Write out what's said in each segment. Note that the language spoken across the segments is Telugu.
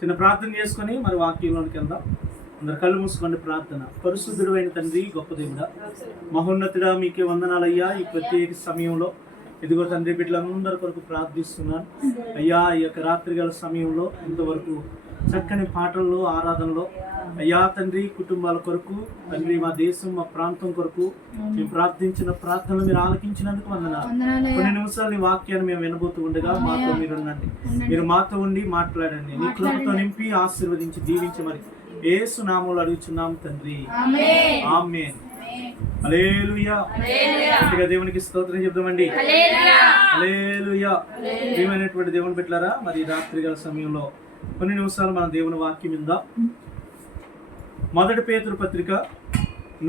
చిన్న ప్రార్థన చేసుకొని మరి వాక్యంలోనికి వెళ్దాం. అందరు కళ్ళు మూసుకోండి. ప్రార్థన. పరిశుద్ధుడు అయిన తండ్రి, గొప్ప దేవుడా, మహోన్నతుడా, మీకే వందనాలయ్యా. ఈ ప్రత్యేక సమయంలో ఇదిగో తండ్రి, బిడ్డలందరి కొరకు ప్రార్థిస్తున్నాను అయ్యా. ఈ యొక్క రాత్రిగల సమయంలో ఇంతవరకు చక్కని పాటల్లో, ఆరాధనలో అయ్యా తండ్రి, కుటుంబాల కొరకు తండ్రి, మా దేశం, మా ప్రాంతం కొరకు మేము ప్రార్థించిన ప్రార్థనలు మీరు ఆలకించినందుకు వందనాలు. కొన్ని నిమిషాలు నీ వాక్యాన్ని మేము వినబోతూ ఉండగా మాతో మీరు ఉండండి. మీరు మాతో ఉండి మాట్లాడండి. నీ కృపతో నింపి ఆశీర్వదించి దీవించి మరి యేసు నామములో అడుగుచున్నాం తండ్రి, ఆమేన్. హల్లెలూయా. గట్టిగా దేవునికి స్తోత్రం చెప్దామండి. హల్లెలూయా. ప్రియమైనటువంటి దేవుని బిడ్డలారా, మరి రాత్రి గల సమయంలో కొన్ని నిమిషాలు మన దేవుని వాక్యం విందాం. మొదటి పేతురు పత్రిక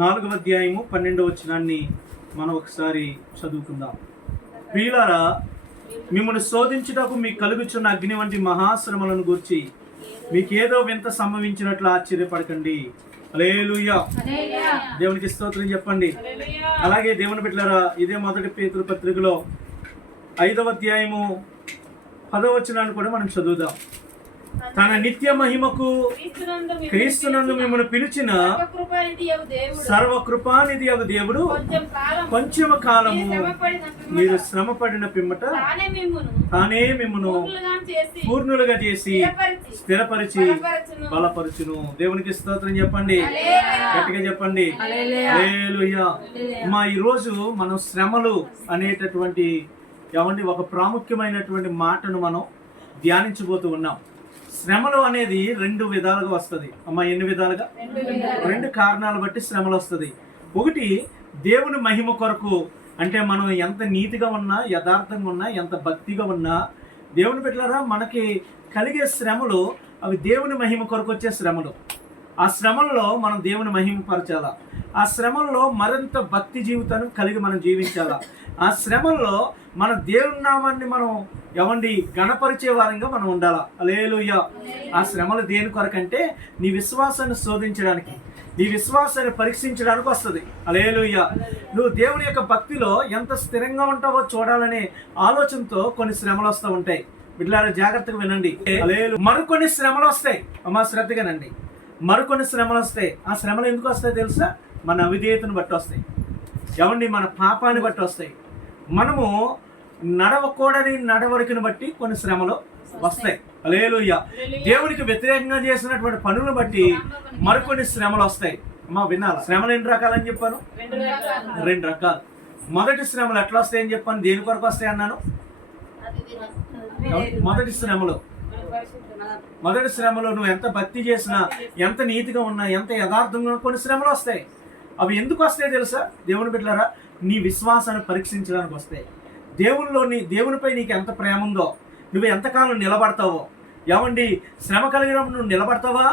4వ అధ్యాయము 12వ వచనాన్ని మనం ఒకసారి చదువుకుందాం. ప్రియులారా, మిమ్మల్ని శోధించుటకు మీకు కలుగుచున్న అగ్ని వంటి మహాశ్రమలను గూర్చి మీకేదో వింత సంభవించినట్లు ఆశ్చర్యపడకండి. హల్లెలూయా. దేవునికి స్తోత్రం చెప్పండి. అలాగే దేవుని బిడ్డలారా, ఇదే మొదటి పేతురు పత్రికలో 5వ అధ్యాయము 10వ వచనాన్ని కూడా మనం చదువుదాం. తన నిత్య మహిమకు క్రీస్తునందు మిమ్మల్ని పిలిచిన సర్వకృపానిధి యగు దేవుడు కొంచెం కాలము మీరు శ్రమపడిన పిమ్మట తానే మిమ్మును పూర్ణులుగా చేసి స్థిరపరిచి బలపరచును. దేవునికి స్తోత్రం చెప్పండి. గట్టిగా చెప్పండి. హల్లెలూయా. మా ఈరోజు మనం శ్రమలు అనేటటువంటి ఒక ప్రాముఖ్యమైనటువంటి మాటను మనం ధ్యానించబోతూ ఉన్నాం. శ్రమలు అనేది 2 విధాలుగా వస్తుంది. అమ్మ, ఎన్ని విధాలుగా? 2 కారణాలు బట్టి శ్రమలు వస్తుంది. ఒకటి, దేవుని మహిమ కొరకు. అంటే మనం ఎంత నీతిగా ఉన్నా, యథార్థంగా ఉన్నా, ఎంత భక్తిగా ఉన్నా, దేవుని బిడ్డలారా, మనకి కలిగే శ్రమలు అవి దేవుని మహిమ కొరకు వచ్చే శ్రమలు. ఆ శ్రమల్లో మనం దేవుని మహిమపరచాలా. ఆ శ్రమల్లో మరింత భక్తి జీవితాన్ని కలిగి మనం జీవించాలా. ఆ శ్రమల్లో మన దేవుని నామాన్ని మనం గణపరిచే వారంగా మనం ఉండాలా. హల్లెలూయా. ఆ శ్రమలు దేని కొరకంటే నీ విశ్వాసాన్ని శోధించడానికి, నీ విశ్వాసాన్ని పరీక్షించడానికి వస్తుంది. హల్లెలూయా. నువ్వు దేవుని యొక్క భక్తిలో ఎంత స్థిరంగా ఉంటావో చూడాలనే ఆలోచనతో కొన్ని శ్రమలు వస్తూ ఉంటాయి. బిడ్డలారా, జాగ్రత్తగా వినండి. మరికొన్ని శ్రమలు వస్తాయి. అమ్మ, శ్రద్ధగానండి. మరికొన్ని శ్రమలు వస్తాయి. ఆ శ్రమలు ఎందుకు వస్తాయి తెలుసా? మన అవిధేయతను బట్టి వస్తాయి. మన పాపాన్ని బట్టి వస్తాయి. మనము నడవకూడని నడవడికను బట్టి కొన్ని శ్రమలు వస్తాయి. హల్లెలూయా. దేవునికి వ్యతిరేకంగా చేసినటువంటి పనులను బట్టి మరికొన్ని శ్రమలు వస్తాయి. అమ్మా, వినాలా? శ్రమలు ఎన్ని రకాలని చెప్పాను? 2 రకాలు. మొదటి శ్రమలు ఎట్లా వస్తాయని చెప్పాను? దేని కొరకు వస్తాయి అన్నాను? మొదటి శ్రమలో నువ్వు ఎంత భక్తి చేసినా, ఎంత నీతిగా ఉన్నా, ఎంత యథార్థంగా ఉన్నా కొన్ని శ్రమలు వస్తాయి. అవి ఎందుకు వస్తాయో తెలుసా? దేవుని బిడ్డలారా, నీ విశ్వాసాన్ని పరీక్షించడానికి వస్తాయి. దేవునిపై నీకు ఎంత ప్రేమ ఉందో, నువ్వు ఎంతకాలం నిలబడతావో. శ్రమ కలిగినప్పుడు నువ్వు నిలబడతావా,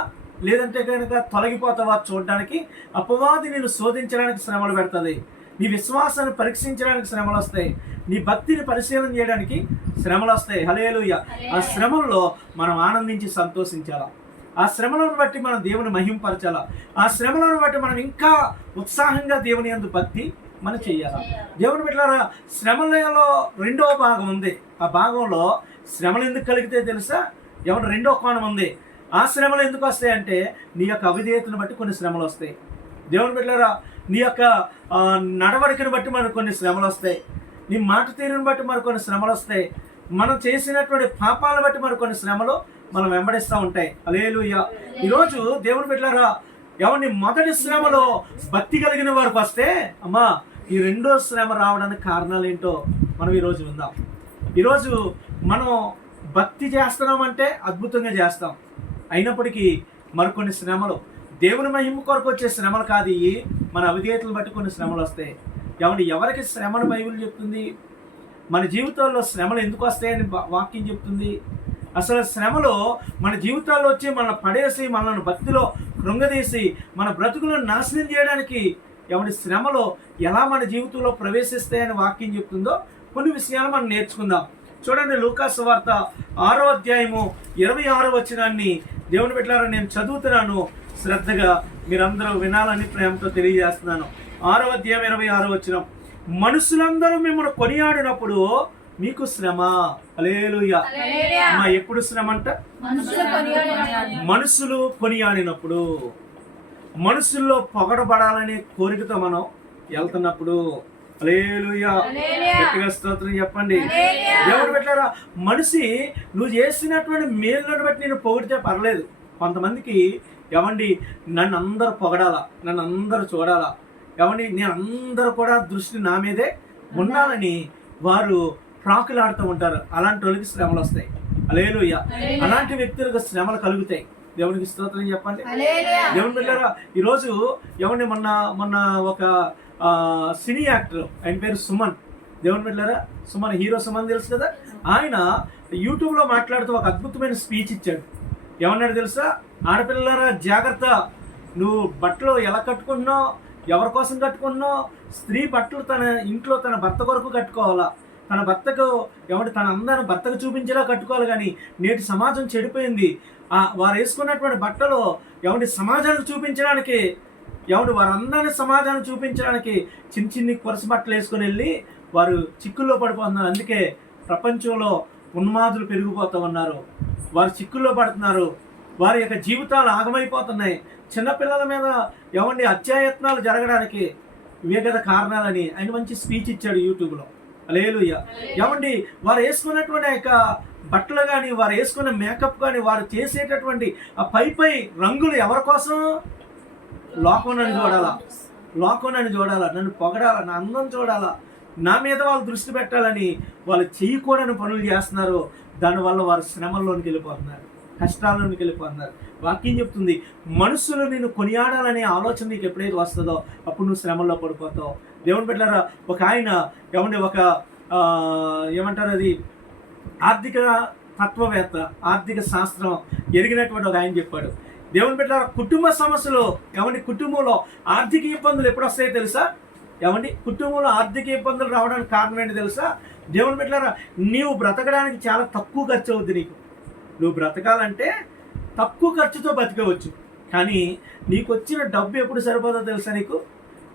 లేదంటే కనుక తొలగిపోతావా చూడడానికి అపవాది నేను శోధించడానికి శ్రమలు పెడుతుంది. నీ విశ్వాసాన్ని పరీక్షించడానికి శ్రమలు వస్తాయి. నీ భక్తిని పరిశీలన చేయడానికి శ్రమలు వస్తాయి. హల్లెలూయా. ఆ శ్రమల్లో మనం ఆనందించి సంతోషించాలా. ఆ శ్రమలను బట్టి మనం దేవుని మహింపరచాలా. ఆ శ్రమలను బట్టి మనం ఇంకా ఉత్సాహంగా దేవుని యందు భక్తి మనం చెయ్యాలా. దేవుని బిడ్డలారా, శ్రమలలో 2వ భాగం ఉంది. ఆ భాగంలో శ్రమలు ఎందుకు కలిగితే తెలుసా? 2వ కోణం ఉంది. ఆ శ్రమలు ఎందుకు వస్తాయంటే నీ యొక్క అవిధేయతను బట్టి కొన్ని శ్రమలు వస్తాయి. దేవుని బిడ్డలారా, నీ యొక్క నడవడికను బట్టి మనకు కొన్ని శ్రమలు వస్తాయి. నీ మాట తీరుని బట్టి మనకు కొన్ని శ్రమలు వస్తాయి. మనం చేసినటువంటి పాపాలను బట్టి మనకు కొన్ని శ్రమలు మనం వెంబడిస్తూ ఉంటాయి. హల్లెలూయా. ఈరోజు దేవుని బిడ్డలారా, మొదటి శ్రమలో భక్తి కలిగిన వారికి వస్తే, అమ్మా, ఈ 2వ శ్రమ రావడానికి కారణాలు ఏంటో మనం ఈరోజు విందాం. ఈరోజు మనం భక్తి చేస్తున్నామంటే అద్భుతంగా చేస్తాం. అయినప్పటికీ మరికొన్ని శ్రమలు దేవుని మహిమ కొరకు వచ్చే శ్రమలు కాదు. మన అవిధేయతలను బట్టి కొన్ని శ్రమలు వస్తాయి. ఎవరికి శ్రమను బైబిల్ చెప్తుంది? మన జీవితాల్లో శ్రమలు ఎందుకు వస్తాయని వాక్యం చెప్తుంది. అసలు శ్రమలో మన జీవితాల్లో వచ్చి మనల్ని పడేసి, మనల్ని భక్తిలో కృంగదీసి, మన బ్రతుకులను నాశనం చేయడానికి శ్రమలో ఎలా మన జీవితంలో ప్రవేశిస్తాయని వాక్యం చెప్తుందో కొన్ని విషయాలు మనం నేర్చుకుందాం. చూడండి, లూకా సువార్త 6వ అధ్యాయము 26వ వచనాన్ని దేవుని బిడ్డలారా నేను చదువుతున్నాను. శ్రద్ధగా మీరందరూ వినాలని ప్రేమతో తెలియజేస్తున్నాను. 6వ అధ్యాయం 26వ వచనం. మనుషులందరూ మిమ్మల్ని కొనియాడినప్పుడు మీకు శ్రమ. హల్లెలూయా. అమ్మా, ఎప్పుడు శ్రమ అంట? మనుషులు కొనియాడినప్పుడు, మనుషుల్లో పొగడబడాలనే కోరికతో మనం వెళ్తున్నప్పుడు. హల్లెలూయా. గట్టిగా స్తోత్రం చెప్పండి. దేవుడు పెట్టారా, మనిషి నువ్వు చేసినటువంటి మేలును బట్టి నేను పొగిడితే పర్లేదు. కొంతమందికి ఏమండి నన్ను అందరూ పొగడాలా, నన్ను అందరూ చూడాలా, ఏమండి నేను అందరూ కూడా దృష్టి నా మీదే ఉండాలని వారు ప్రాకులాడుతూ ఉంటారు. అలాంటి వాళ్ళకి శ్రమలు వస్తాయి. హల్లెలూయా. అలాంటి వ్యక్తులకు శ్రమలు కలుగుతాయి. దేవునికి స్తోత్రం చెప్పండి. దేవుని బిడ్డలారా, ఈరోజు ఏమండి మొన్న ఒక సినీ యాక్టర్, ఆయన పేరు సుమన్. దేవుని బిడ్డలారా, సుమన్, హీరో సుమన్ తెలుసు కదా. ఆయన యూట్యూబ్లో మాట్లాడుతూ ఒక అద్భుతమైన స్పీచ్ ఇచ్చాడు. ఏమన్నాడు తెలుసా? ఆడపిల్లలారా జాగ్రత్త, నువ్వు బట్టలు ఎలా కట్టుకుంటున్నావు, ఎవరి కోసం కట్టుకుంటున్నావు? స్త్రీ బట్టలు తన ఇంట్లో తన భర్త కొరకు కట్టుకోవాలా, తన భర్తకు ఏమంటే తన అందాన్ని భర్తకు చూపించేలా కట్టుకోవాలి. కానీ నేటి సమాజం చెడిపోయింది. వారు వేసుకున్నటువంటి బట్టలు ఏమంటే సమాజానికి చూపించడానికి, ఏమంటే వారి అందాన్ని సమాజానికి చూపించడానికి చిన్న చిన్ని కొరస బట్టలు వేసుకొని వెళ్ళి వారు చిక్కుల్లో పడిపోతున్నారు. అందుకే ప్రపంచంలో ఉన్మాదులు పెరిగిపోతూ ఉన్నారు. వారు చిక్కుల్లో పడుతున్నారు. వారి యొక్క జీవితాలు ఆగమైపోతున్నాయి. చిన్నపిల్లల మీద ఏమండి అత్యాయత్నాలు జరగడానికి ఇవే కదా కారణాలని ఆయన మంచి స్పీచ్ ఇచ్చాడు యూట్యూబ్లో. హల్లెలూయా. ఏమండి వారు వేసుకున్నటువంటి యొక్క బట్టలు కానీ, వారు వేసుకున్న మేకప్ కానీ, వారు చేసేటటువంటి ఆ పై రంగులు ఎవరి కోసం? లోకం నన్ను చూడాలా, లోకం నన్ను చూడాలా, నన్ను పొగడాలా, నా అందం చూడాలా, నా మీద వాళ్ళు దృష్టి పెట్టాలని వాళ్ళు చేయకూడని పనులు చేస్తున్నారు. దానివల్ల వారు శ్రమల్లోనికి వెళ్ళిపోతున్నారు, కష్టాల్లోనికి వెళ్ళిపోతున్నారు. వాక్యం చెప్తుంది, మనుషులు నిన్ను కొనియాడాలనే ఆలోచన నీకు ఎప్పుడైతే వస్తుందో అప్పుడు నువ్వు శ్రమల్లో పడిపోతావు. దేవుని బిడ్డలారా, ఒక ఆయన ఏమంటే ఒక ఏమంటారు అది ఆర్థిక తత్వవేత్త, ఆర్థిక శాస్త్రం ఎరిగినటువంటి ఒక ఆయన చెప్పాడు. దేవుని బిడ్డలారా, కుటుంబ సమస్యలు ఏమండి, కుటుంబంలో ఆర్థిక ఇబ్బందులు ఎప్పుడు వస్తాయో తెలుసా? ఏమండి కుటుంబంలో ఆర్థిక ఇబ్బందులు రావడానికి కారణం ఏంటి తెలుసా? దేవుని బిడ్డలారా, నీవు బ్రతకడానికి చాలా తక్కువ ఖర్చు అవుద్ది. నువ్వు బ్రతకాలంటే తక్కువ ఖర్చుతో బతకవచ్చు. కానీ నీకు వచ్చిన డబ్బు ఎప్పుడు సరిపోదో తెలుసా?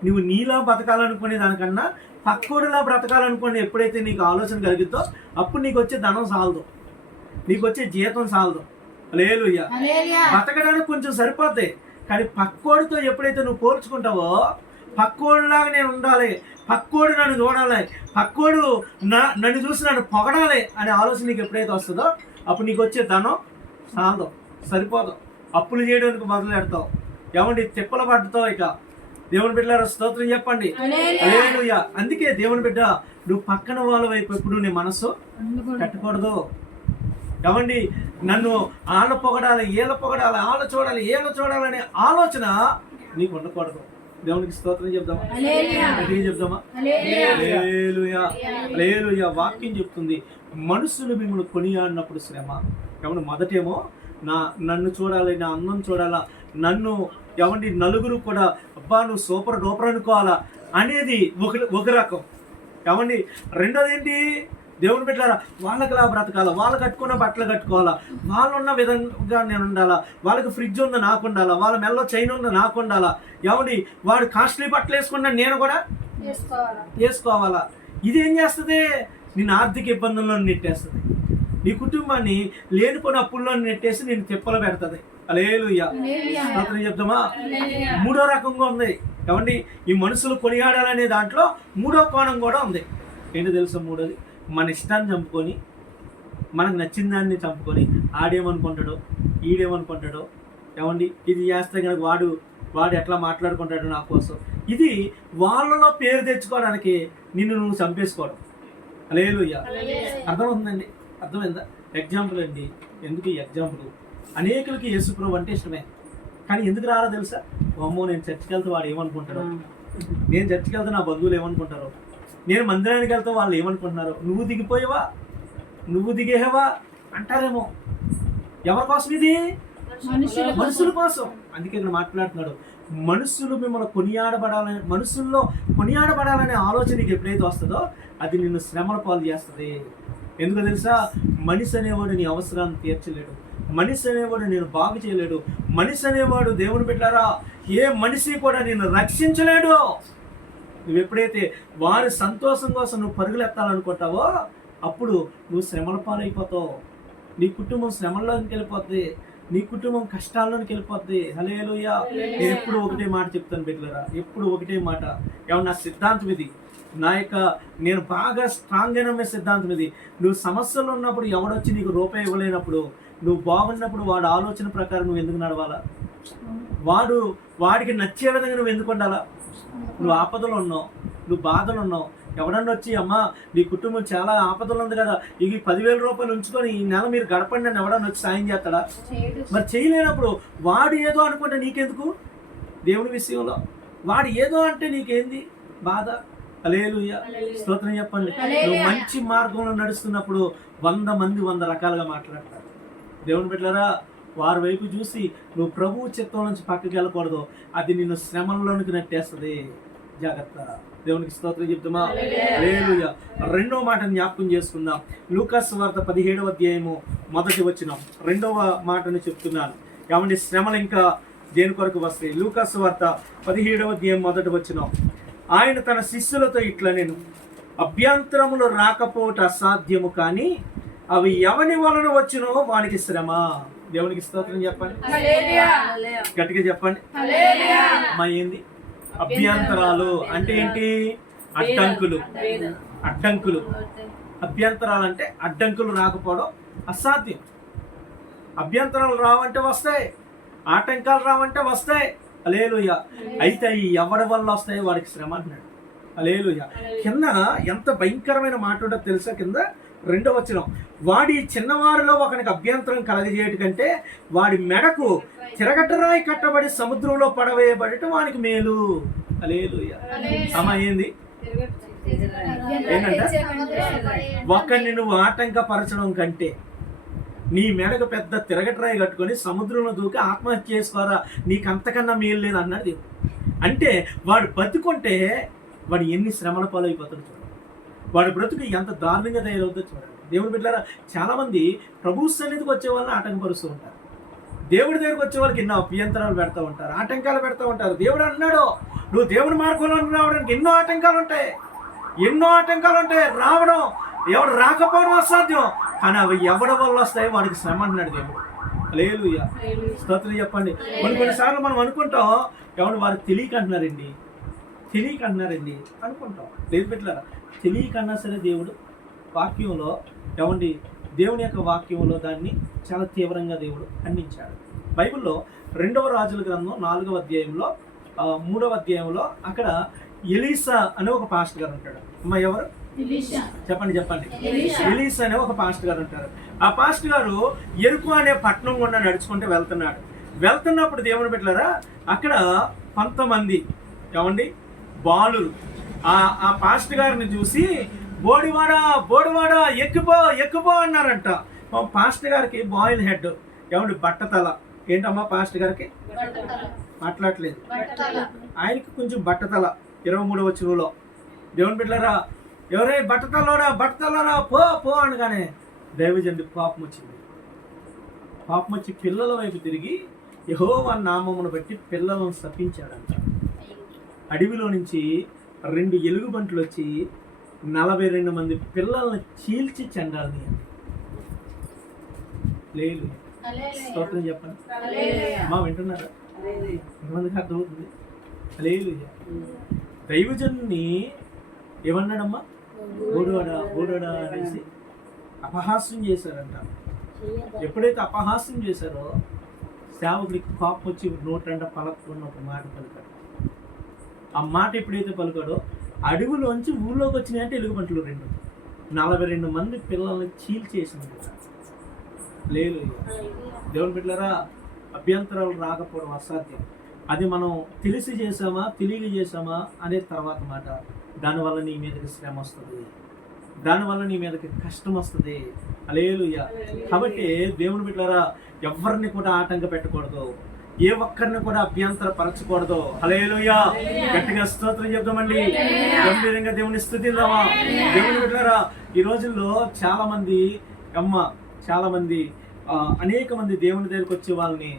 నువ్వు నీలా బ్రతకాలనుకునే దానికన్నా పక్కోడిలా బ్రతకాలనుకుని ఎప్పుడైతే నీకు ఆలోచన కలిగిద్దో అప్పుడు నీకు వచ్చే ధనం సాలదు, నీకు వచ్చే జీతం సాలదు. హల్లెలూయా. బ్రతకడానికి కొంచెం సరిపోద్ది. కానీ పక్కోడితో ఎప్పుడైతే నువ్వు పోల్చుకుంటావో, పక్కోడిలాగా నేను ఉండాలి, పక్కోడు నన్ను చూడాలి, పక్కోడు నన్ను చూసి నన్ను పొగడాలి అనే ఆలోచన నీకు ఎప్పుడైతే వస్తుందో అప్పుడు నీకు వచ్చే ధనం సాలదు, సరిపోదు. అప్పులు చేయడానికి మొదలు పెడతావు. ఏమండి తిప్పల పడ్డతావు. ఇక దేవుని బిడ్డలారా స్తోత్రం చెప్పండి. హల్లెలూయా. అందుకే దేవుని బిడ్డ, నువ్వు పక్కన వాళ్ళ వైపు ఎప్పుడు నీ మనసు కట్టకూడదు. ఏమండి నన్ను ఆళ్ళ పొగడాలి, ఏళ్ళ పొగడాలి, ఆళ్ళ చూడాలి, ఏళ్ళ చూడాలనే ఆలోచన నీకు ఉండకూడదు. దేవునికి స్తోత్రం చెప్దామా? చెప్దామా? హల్లెలూయా. హల్లెలూయా. వాక్యం చెప్తుంది, మనుషులు మిమ్మల్ని కొనియాడినప్పుడు శ్రమ. ఏమన్నా మొదటేమో నన్ను చూడాలి, నా అందం చూడాలా, నన్ను ఏమండి నలుగురు కూడా అబ్బా నువ్వు సూపర్ డూపర్ అనుకోవాలా అనేది ఒక రకం. ఏమండి రెండోది ఏంటి? దేవుని బిడ్డలారా, వాళ్ళకిలా బ్రతకాలా, వాళ్ళు కట్టుకున్న బట్టలు కట్టుకోవాలా, వాళ్ళున్న విధంగా నేను ఉండాలా, వాళ్ళకి ఫ్రిడ్జ్ ఉందా నాకు ఉండాలా, వాళ్ళ మెల్లో చైన్ ఉందా నాకు ఉండాలా, ఏమండి వాడు కాస్ట్లీ బట్టలు వేసుకున్నా నేను కూడా వేసుకోవాలా. ఇదేం చేస్తుంది? నేను ఆర్థిక ఇబ్బందుల్లో నెట్టేస్తుంది, నీ కుటుంబాన్ని లేనిపోయిన అప్పుల్లో నెట్టేసి నేను తిప్పలు పెడుతుంది. హల్లెలూయా. స్తోత్రం చెప్దామా? మూడో రకంగా ఉంది. ఏమండి ఈ మనుషులు కొనియాడాలనే దాంట్లో మూడో కోణం కూడా ఉంది. ఏంటి తెలుసా? మూడోది, మన ఇష్టాన్ని చంపుకొని, మనకు నచ్చిన దాన్ని చంపుకొని ఆడేమనుకుంటాడో ఈడేమనుకుంటాడో, ఏమండి ఇది చేస్తే కనుక వాడు ఎట్లా మాట్లాడుకుంటాడు నా కోసం, ఇది వాళ్ళలో పేరు తెచ్చుకోవడానికి నిన్ను నువ్వు చంపేసుకోవడం. హల్లెలూయా. అర్థమవుతుందండి? అర్థమైందా? ఎగ్జాంపుల్ అండి. ఎందుకు ఈ ఎగ్జాంపుల్? అనేకులకి యేసుప్రభు అంటే ఇష్టమే, కానీ ఎందుకు రారా తెలుసా? అమ్మో నేను చర్చికి వెళ్తే వాడు ఏమనుకుంటారో, నేను చర్చికి వెళ్తే నా బంధువులు ఏమనుకుంటారో, నేను మందిరానికి వెళ్తే వాళ్ళు ఏమనుకుంటున్నారు, నువ్వు దిగిపోయావా, నువ్వు దిగేవా అంటారేమో. ఎవరి కోసం ఇది? మనుషుల కోసం. అందుకే ఇక్కడ మాట్లాడుతున్నాడు, మనుషులు మిమ్మల్ని కొనియాడబడాలని, మనుషుల్లో కొనియాడబడాలనే ఆలోచన నీకు ఎప్పుడైతే వస్తుందో అది నిన్ను శ్రమల పాలు చేస్తుంది. ఎందుకో తెలుసా? మనిషి అనేవాడు నీ అవసరాన్ని తీర్చలేడు, మనిషి అనేవాడు నేను బాగు చేయలేడు, మనిషి అనేవాడు దేవుని బిడ్డలారా ఏ మనిషి కూడా నిన్ను రక్షించలేడు. నువ్వు ఎప్పుడైతే వారి సంతోషం కోసం నువ్వు పరుగులెత్తాలనుకుంటావో అప్పుడు నువ్వు శ్రమల పాలైపోతావు, నీ కుటుంబం శ్రమల్లోకి వెళ్ళిపోద్ది, నీ కుటుంబం కష్టాల్లోకి వెళ్ళిపోద్ది. హల్లెలూయా. నేను ఎప్పుడు ఒకటే మాట చెప్తాను బిడ్డలారా, ఎప్పుడు ఒకటే మాట. ఏమన్నా నా సిద్ధాంతం ఇది, నేను బాగా స్ట్రాంగ్ అయిన సిద్ధాంతం ఇది. నువ్వు సమస్యలు ఉన్నప్పుడు ఎవడొచ్చి నీకు రూపాయి ఇవ్వలేనప్పుడు, నువ్వు బాగున్నప్పుడు వాడు ఆలోచన ప్రకారం నువ్వు ఎందుకు నడవాలా? వాడికి నచ్చే విధంగా నువ్వు ఎందుకు ఉండాలా? నువ్వు ఆపదలు ఉన్నావు, నువ్వు బాధలు ఉన్నావు, ఎవడన్నా వచ్చి అమ్మా నీ కుటుంబం చాలా ఆపదలు ఉంది కదా, ఇవి 10,000 రూపాయలు ఉంచుకొని ఈ నెల మీరు గడపండి అని ఎవడన్నా వచ్చి సాయం చేస్తాడా? మరి చేయలేనప్పుడు వాడు ఏదో అనుకుంటే నీకెందుకు? దేవుని విషయంలో వాడు ఏదో అంటే నీకేంది బాధ? హల్లెలూయా, స్తోత్రం చెప్పండి. నువ్వు మంచి మార్గంలో నడుస్తున్నప్పుడు 100 మంది 100 రకాలుగా మాట్లాడతారు. దేవుని బిడ్డలారా, వారి వైపు చూసి నువ్వు ప్రభువు చిత్తం నుంచి పక్కకి వెళ్ళకూడదు, అది నిన్ను శ్రమల్లోనికి నెట్టేస్తుంది. జాగ్రత్త. దేవునికి స్తోత్రం చెప్తామా? హల్లెలూయా. రెండో మాటను జ్ఞాపకం చేసుకుందాం. లూకాసు వార్త 17వ అధ్యాయము 1వ వచనం, రెండవ మాటను చెప్తున్నాను. ఏమంటే శ్రమలు ఇంకా దేని కొరకు వస్తాయి? లూకాసు వార్త 17వ అధ్యాయం 1వ వచనం, ఆయన తన శిష్యులతో ఇట్లా, నేను అభ్యంతరములు రాకపోవట అసాధ్యము, కానీ అవి ఎవని వలన వచ్చినో వానికి శ్రమ. దేవునికి స్తోత్రం చెప్పండి, గట్టిగా చెప్పండి. మా ఏంది అభ్యంతరాలు అంటే ఏంటి? అడ్డంకులు. అభ్యంతరాలు అంటే అడ్డంకులు రాకపోవడం అసాధ్యం. అభ్యంతరాలు రావంటే వస్తాయి, ఆటంకాలు రావంటే వస్తాయి. హల్లెలూయా. అయితే అవి ఎవరి వల్ల వస్తాయి? వాడికి శ్రమ అంటున్నాడు. హల్లెలూయా. కింద ఎంత భయంకరమైన మాట ఉంటుందో తెలుసా? కింద 2వ వచనం, వాడి చిన్నవారిలో ఒకనికి అభ్యంతరం కలగజేయట కంటే వాడి మెడకు తిరగటరాయి కట్టబడి సముద్రంలో పడవేయబడటం వానికి మేలు. హల్లెలూయా. ఏంది? ఏంటంట? ఒకరిని నువ్వు ఆటంకపరచడం కంటే నీ మెడకు పెద్ద తిరగటరాయి కట్టుకొని సముద్రంలో దూకి ఆత్మహత్య చేసుకోరా, నీకు అంతకన్నా మేలు లేదు అన్నాడు దేవుడు. అంటే వాడు బతుకుంటే వాడు ఎన్ని శ్రమల పాలైపోతాడు చూడండి, వాడి బ్రతుకు ఎంత దారుణంగా తయారవుతుందో చూడండి. దేవుని బిడ్డలారా, చాలామంది ప్రభు సన్నిధికి వచ్చే వాళ్ళని ఆటంకపరుస్తూ ఉంటారు, దేవుడి దగ్గరికి వచ్చే వాళ్ళకి ఎన్నో అభ్యంతరాలు పెడతా ఉంటారు, ఆటంకాలు పెడతా ఉంటారు. దేవుడు అన్నాడు, నువ్వు దేవుడి మార్గంలో రావడానికి ఎన్నో ఆటంకాలు ఉంటాయి. రావడం, ఎవడు రాకపోవడం అసాధ్యం, కానీ అవి ఎవరి వల్ల వస్తాయి? వాడికి శ్రమ అన్నాడు దేవుడు. హల్లెలూయా. స్తోత్రం చెప్పండి. కొన్నిసార్లు మనం అనుకుంటాం, ఎవరు వారికి తెలియక అంటున్నారండి అనుకుంటాం. లేదు బిడ్డలారా, తెలియకన్నా సరే దేవుడు వాక్యంలో, దేవుని యొక్క వాక్యంలో దాన్ని చాలా తీవ్రంగా దేవుడు ఖండించాడు. బైబిల్లో 2వ రాజుల గ్రంథం 4వ అధ్యాయంలో 3వ అధ్యాయంలో అక్కడ ఎలీసా అనే ఒక పాస్టర్ గారు ఉంటాడు. అమ్మ ఎవరు? చెప్పండి. ఎలీసా అనే ఒక పాస్టర్ గారు ఉంటారు. ఆ పాస్టర్ గారు ఎరుకు అనే పట్టణం గుండా నడుచుకుంటూ వెళ్తున్నప్పుడు దేవుని బిడ్డలారా, అక్కడ కొంతమంది బాలురు ఆ పాస్టర్ గారిని చూసి బోడివాడా ఎక్కుపో అన్నారంట. పాస్టర్ గారికి బాయిల్ హెడ్, బట్టతల. ఏంటమ్మా పాస్టర్ గారికి? మాట్లాడలేదు, ఆయనకి కొంచెం బట్టతల. 23వ వచనంలో దేవుని బిడ్డలారా, ఎవరే బట్టతలరా పో అనగానే దైవజనుడికి కోపం వచ్చి పిల్లల వైపు తిరిగి యెహోవా నామమును బట్టి పిల్లలను శపించాడంట. అడవిలో నుంచి 2 ఎలుగుబంట్లు వచ్చి 42 మంది పిల్లల్ని చీల్చి చెండాలని. లేదు, స్తోత్రం చెప్పండి. మా వింటున్నారా? ఎంతమందికి అర్థమవుతుంది? లేదు, దైవజనుని ఏమన్నాడమ్మా? బోడోడా అనేసి అపహాస్యం చేశారంట. ఎప్పుడైతే అపహాస్యం చేశారో సేవకుడికి కోపం వచ్చి నోటంట పలకకుండా ఒక మాట పలికాడు. ఆ మాట ఎప్పుడైతే పలికాడో అడవిలోంచి ఊళ్ళోకి వచ్చినాయంటే ఎలుగుబంట్లు 2, 42 మంది పిల్లల్ని చీల్చేసింది. లేదు, దేవుని బిడ్డలారా, అభ్యంతరాలు రాకపోవడం అసాధ్యం. అది మనం తెలిసి చేసామా తెలియక చేసామా అనే తర్వాత మాట. దానివల్ల నీ మీదకి శ్రమ వస్తుంది, దానివల్ల నీ మీదకి కష్టం వస్తుంది. హల్లెలూయా. కాబట్టి దేవుని బిడ్డలారా, ఎవరిని కూడా ఆటంక పెట్టకూడదు, ఏ ఒక్కరిని కూడా అభ్యంతరపరచకూడదు. హల్లెలూయా. గట్టిగా స్తోత్రం చెప్దామండి, గంభీరంగా దేవుని స్తుతిద్దామా. దేవుని బిడ్డలారా, ఈ రోజుల్లో చాలా మంది అనేక మంది దేవుని దగ్గరికి వచ్చే వాళ్ళని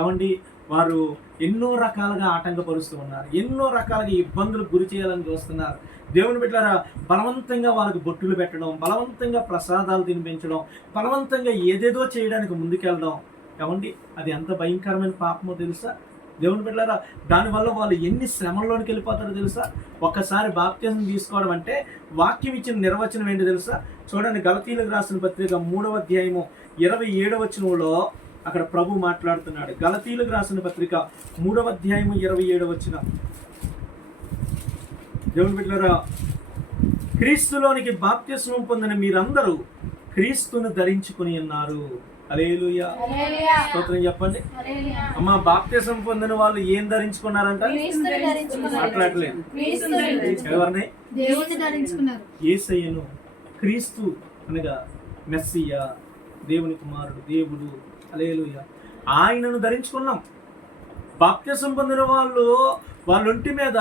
ఏమండి వారు ఎన్నో రకాలుగా ఆటంకపరుస్తూ ఉన్నారు, ఎన్నో రకాలుగా ఇబ్బందులకు గురి చేయాలని చూస్తున్నారు. దేవుని బిడ్డలారా, బలవంతంగా వాళ్ళకి బొట్టులు పెట్టడం, బలవంతంగా ప్రసాదాలు తినిపించడం, బలవంతంగా ఏదేదో చేయడానికి ముందుకెళ్ళడం, ఏమండి అది ఎంత భయంకరమైన పాపమో తెలుసా దేవుని బిడ్డలారా. దానివల్ల వాళ్ళు ఎన్ని శ్రమంలోనికి వెళ్ళిపోతారో తెలుసా. ఒక్కసారి బాప్తిజం తీసుకోవడం అంటే వాక్యం ఇచ్చిన నిర్వచనం ఏంటి తెలుసా. చూడండి, గలతీయులకు రాసిన పత్రిక 3వ అధ్యాయము 27వ వచనంలో అక్కడ ప్రభు మాట్లాడుతున్నాడు. గలతీయులకు రాసిన పత్రిక 3వ అధ్యాయము 27వ వచనం. దేవుని బిడ్డలారా, క్రీస్తులోనికి బాప్తిస్మం పొందిన మీరందరూ క్రీస్తును ధరించుకుని ఉన్నారు. హల్లెలూయా, స్తోత్రం చెప్పండి. అమ్మా, బాప్తిస్మం పొందిన వాళ్ళు ఏం ధరించుకున్నారంట? మాట్లాడలేదు. ఎవరిని? యేసయ్యను. క్రీస్తు అనగా మెస్సియా, దేవుని కుమారుడు, దేవుడు. హల్లెలూయా, ఆయనను ధరించుకున్నాం. బాప్తిస్మం పొందిన వాళ్ళ ఒంటి మీద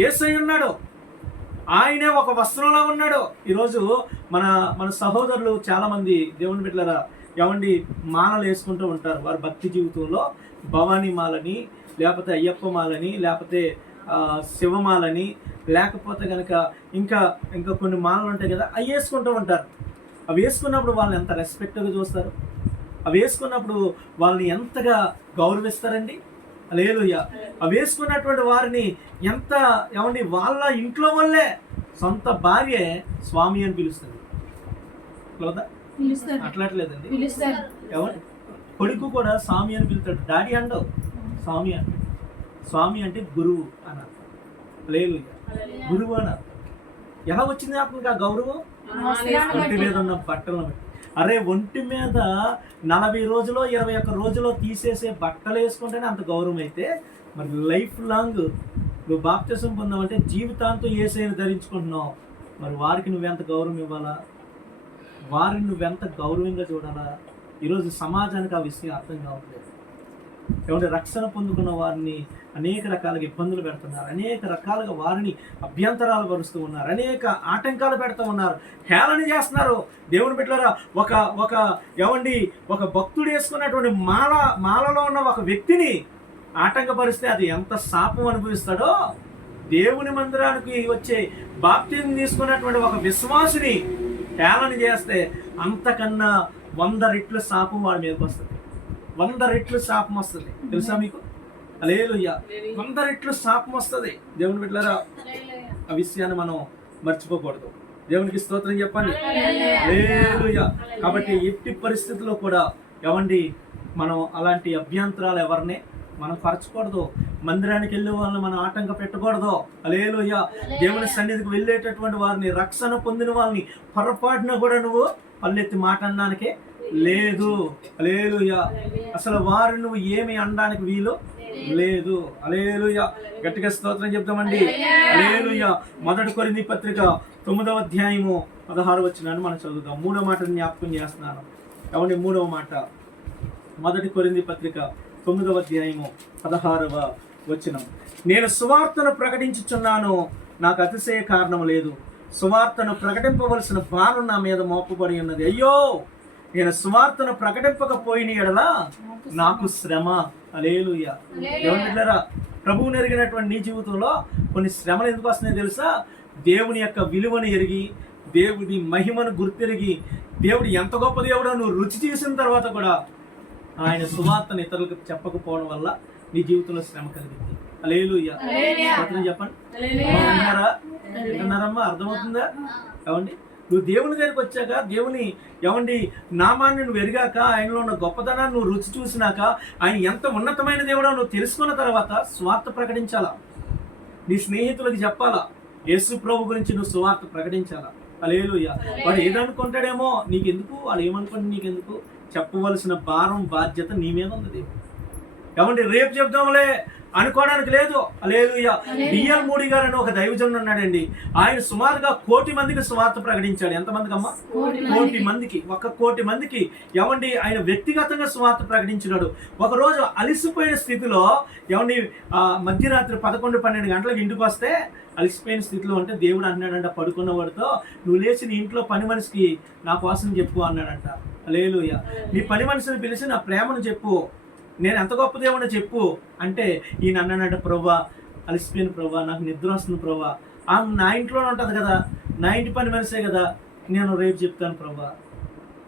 యేసయ్య ఉన్నాడు, ఆయనే ఒక వస్త్రంలో ఉన్నాడు. ఈరోజు మన సహోదరులు చాలామంది దేవుని బిడ్డలారా, ఏమండి మాలలు వేసుకుంటూ ఉంటారు. వారి భక్తి జీవితంలో భవానీ మాలని, లేకపోతే అయ్యప్ప మాలని, లేకపోతే శివమాలని, లేకపోతే కనుక ఇంకా కొన్ని మాలలు ఉంటాయి కదా, అవి వేసుకుంటూ ఉంటారు. అవి వేసుకున్నప్పుడు వాళ్ళని ఎంత రెస్పెక్ట్గా చూస్తారు, అవి వేసుకున్నప్పుడు వాళ్ళని ఎంతగా గౌరవిస్తారండి. హల్లెలూయా, అవి వేసుకున్నటువంటి వారిని ఎంత, ఏమండి వాళ్ళ ఇంట్లో వల్లే సొంత భార్యే స్వామి అని పిలుస్తుంది. అట్లట్లేదండి, ఏమండి కొడుకు కూడా స్వామి అని పిలుస్తాడు. డాడీ అండవు, స్వామి అంటే. స్వామి అంటే గురువు అని అర్థం. హల్లెలూయా, గురువు అని అర్థం. ఎలా వచ్చింది అతనికి ఆ గౌరవం? ఒంటి మీద ఉన్న బట్టలను బట్టి. అరే, ఒంటి మీద 40 రోజులో 21 రోజులో తీసేసే బట్టలు వేసుకుంటేనే అంత గౌరవం అయితే, మరి లైఫ్ లాంగ్ నువ్వు బాప్తిజం పొందామంటే జీవితాంతం యేసయ్యను ధరించుకుంటున్నావు. మరి వారికి నువ్వెంత గౌరవం ఇవ్వాలా, వారిని నువ్వెంత గౌరవంగా చూడాలా? ఈరోజు సమాజానికి ఆ విషయం అర్థం కావట్లేదు. ఏమంటే రక్షణ పొందుకున్న వారిని అనేక రకాలుగా ఇబ్బందులు పెడుతున్నారు, అనేక రకాలుగా వారిని అభ్యంతరాలు పరుస్తూ ఉన్నారు, అనేక ఆటంకాలు పెడుతూ ఉన్నారు, హేళన చేస్తున్నారు. దేవుని బిడ్డలారా, ఒక భక్తుడు వేసుకున్నటువంటి మాలలో ఉన్న ఒక వ్యక్తిని ఆటంకపరిస్తే అది ఎంత శాపం అనుభవిస్తాడో, దేవుని మందిరానికి వచ్చే బాప్తిజం తీసుకున్నటువంటి ఒక విశ్వాసిని హేళన చేస్తే అంతకన్నా 100 రెట్లు శాపం వాడి మీదకి వస్తుంది. 100 రెట్లు శాపం వస్తుంది, తెలుసా మీకు? హల్లెలూయా, 100 రెట్లు శాపం వస్తుంది. దేవుని బిడ్డలారా, ఆ విషయాన్ని మనం మర్చిపోకూడదు. దేవునికి స్తోత్రం చెప్పండి. హల్లెలూయా. కాబట్టి ఎట్టి పరిస్థితుల్లో కూడా ఏమండి మనం అలాంటి అభ్యంతరాలు ఎవరిని మనం పరచకూడదు. మందిరానికి వెళ్ళే వాళ్ళని మనం ఆటంక పెట్టకూడదు. హల్లెలూయా. దేవుని సన్నిధికి వెళ్ళేటటువంటి వారిని, రక్షణ పొందిన వాళ్ళని పొరపాటున కూడా నువ్వు పల్లెత్తి మాట అనడానికే లేదు. హల్లెలూయా. అసలు వారు నువ్వు ఏమి అనడానికి వీలు లేదు. హల్లెలూయా, గట్టిగా స్తోత్రం చెప్తామండి. హల్లెలూయా. 1 కొరింథీ పత్రిక 9వ అధ్యాయము 16వ వచనాన్ని మనం చదువుతాం. 3వ మాటను జ్ఞాపకం చేస్తున్నాను. ఏమండి 3వ మాట, 1 కొరింథీ పత్రిక 9వ అధ్యాయము 16వ వచనం. నేను సువార్తను ప్రకటించుచున్నాను, నాకు అతిశయ కారణం లేదు. సువార్తను ప్రకటింపవలసిన భారం నా మీద మోపబడి ఉన్నది. అయ్యో, నేను సువార్తను ప్రకటింపకపోయిన ఎడల నాకు శ్రమ. హల్లెలూయా. ఏమంటారా, ప్రభువుని ఎరిగినటువంటి నీ జీవితంలో కొన్ని శ్రమలు ఎందుకు వస్తున్నాయో తెలుసా? దేవుని యొక్క విలువను ఎరిగి, దేవుడి మహిమను గుర్తెరిగి, దేవుడు ఎంత గొప్ప దేవుడో నువ్వు రుచి చేసిన తర్వాత కూడా ఆయన సువార్తను ఇతరులకు చెప్పకపోవడం వల్ల నీ జీవితంలో శ్రమ కలిగింది. హల్లెలూయా, చెప్పండి. విన్నారమ్మా? అర్థమవుతుందా? ఏమండి, నువ్వు దేవుని దగ్గరికి వచ్చాక, దేవుని నామాన్ని నువ్వు ఎరిగాక, ఆయనలో ఉన్న గొప్పతనాన్ని నువ్వు రుచి చూసినాక, ఆయన ఎంత ఉన్నతమైన దేవుడో నువ్వు తెలుసుకున్న తర్వాత సువార్త ప్రకటించాలా, నీ స్నేహితులకు చెప్పాలా, యేసు ప్రభు గురించి నువ్వు సువార్త ప్రకటించాలా. హల్లెలూయా. వాడు ఏదనుకుంటాడేమో నీకెందుకు, వాడు ఏమనుకుంటే నీకెందుకు? చెప్పవలసిన భారం, బాధ్యత నీ మీద ఉంది. ఏమండి, రేపు చెప్దాంలే అనుకోవడానికి లేదు. హల్లెలూయా. బిఎల్ మూడి గారు అని ఒక దైవజనుడు ఉన్నాడండి. ఆయన సుమారుగా 1 కోటి మందికి సువార్త ప్రకటించాడు. ఎంతమందికి అమ్మా? 1 కోటి మందికి. 1 కోటి మందికి ఆయన వ్యక్తిగతంగా సువార్త ప్రకటించినాడు. ఒకరోజు అలిసిపోయిన స్థితిలో మధ్యరాత్రి 11-12 గంటలకు ఇంటికి వస్తే, అలిసిపోయిన స్థితిలో అంటే దేవుడు అన్నాడంట పడుకున్నవాడితో, నువ్వు లేచి నీ ఇంట్లో పని మనిషికి నా కోసం చెప్పు అన్నాడంట. హల్లెలూయా. నీ పని మనిషిని పిలిచి నా ప్రేమను చెప్పు, నేను ఎంత గొప్ప దేవుడో చెప్పు అంటే ఈయన అన్నాడంట, ప్రభా అలసిపోయిన ప్రభా, నాకు నిద్ర వస్తుంది ప్రభా, ఆమె నా ఇంట్లోనే ఉంటుంది కదా, నా ఇంటి పని మనిషే కదా, నేను రేపు చెప్తాను ప్రభా,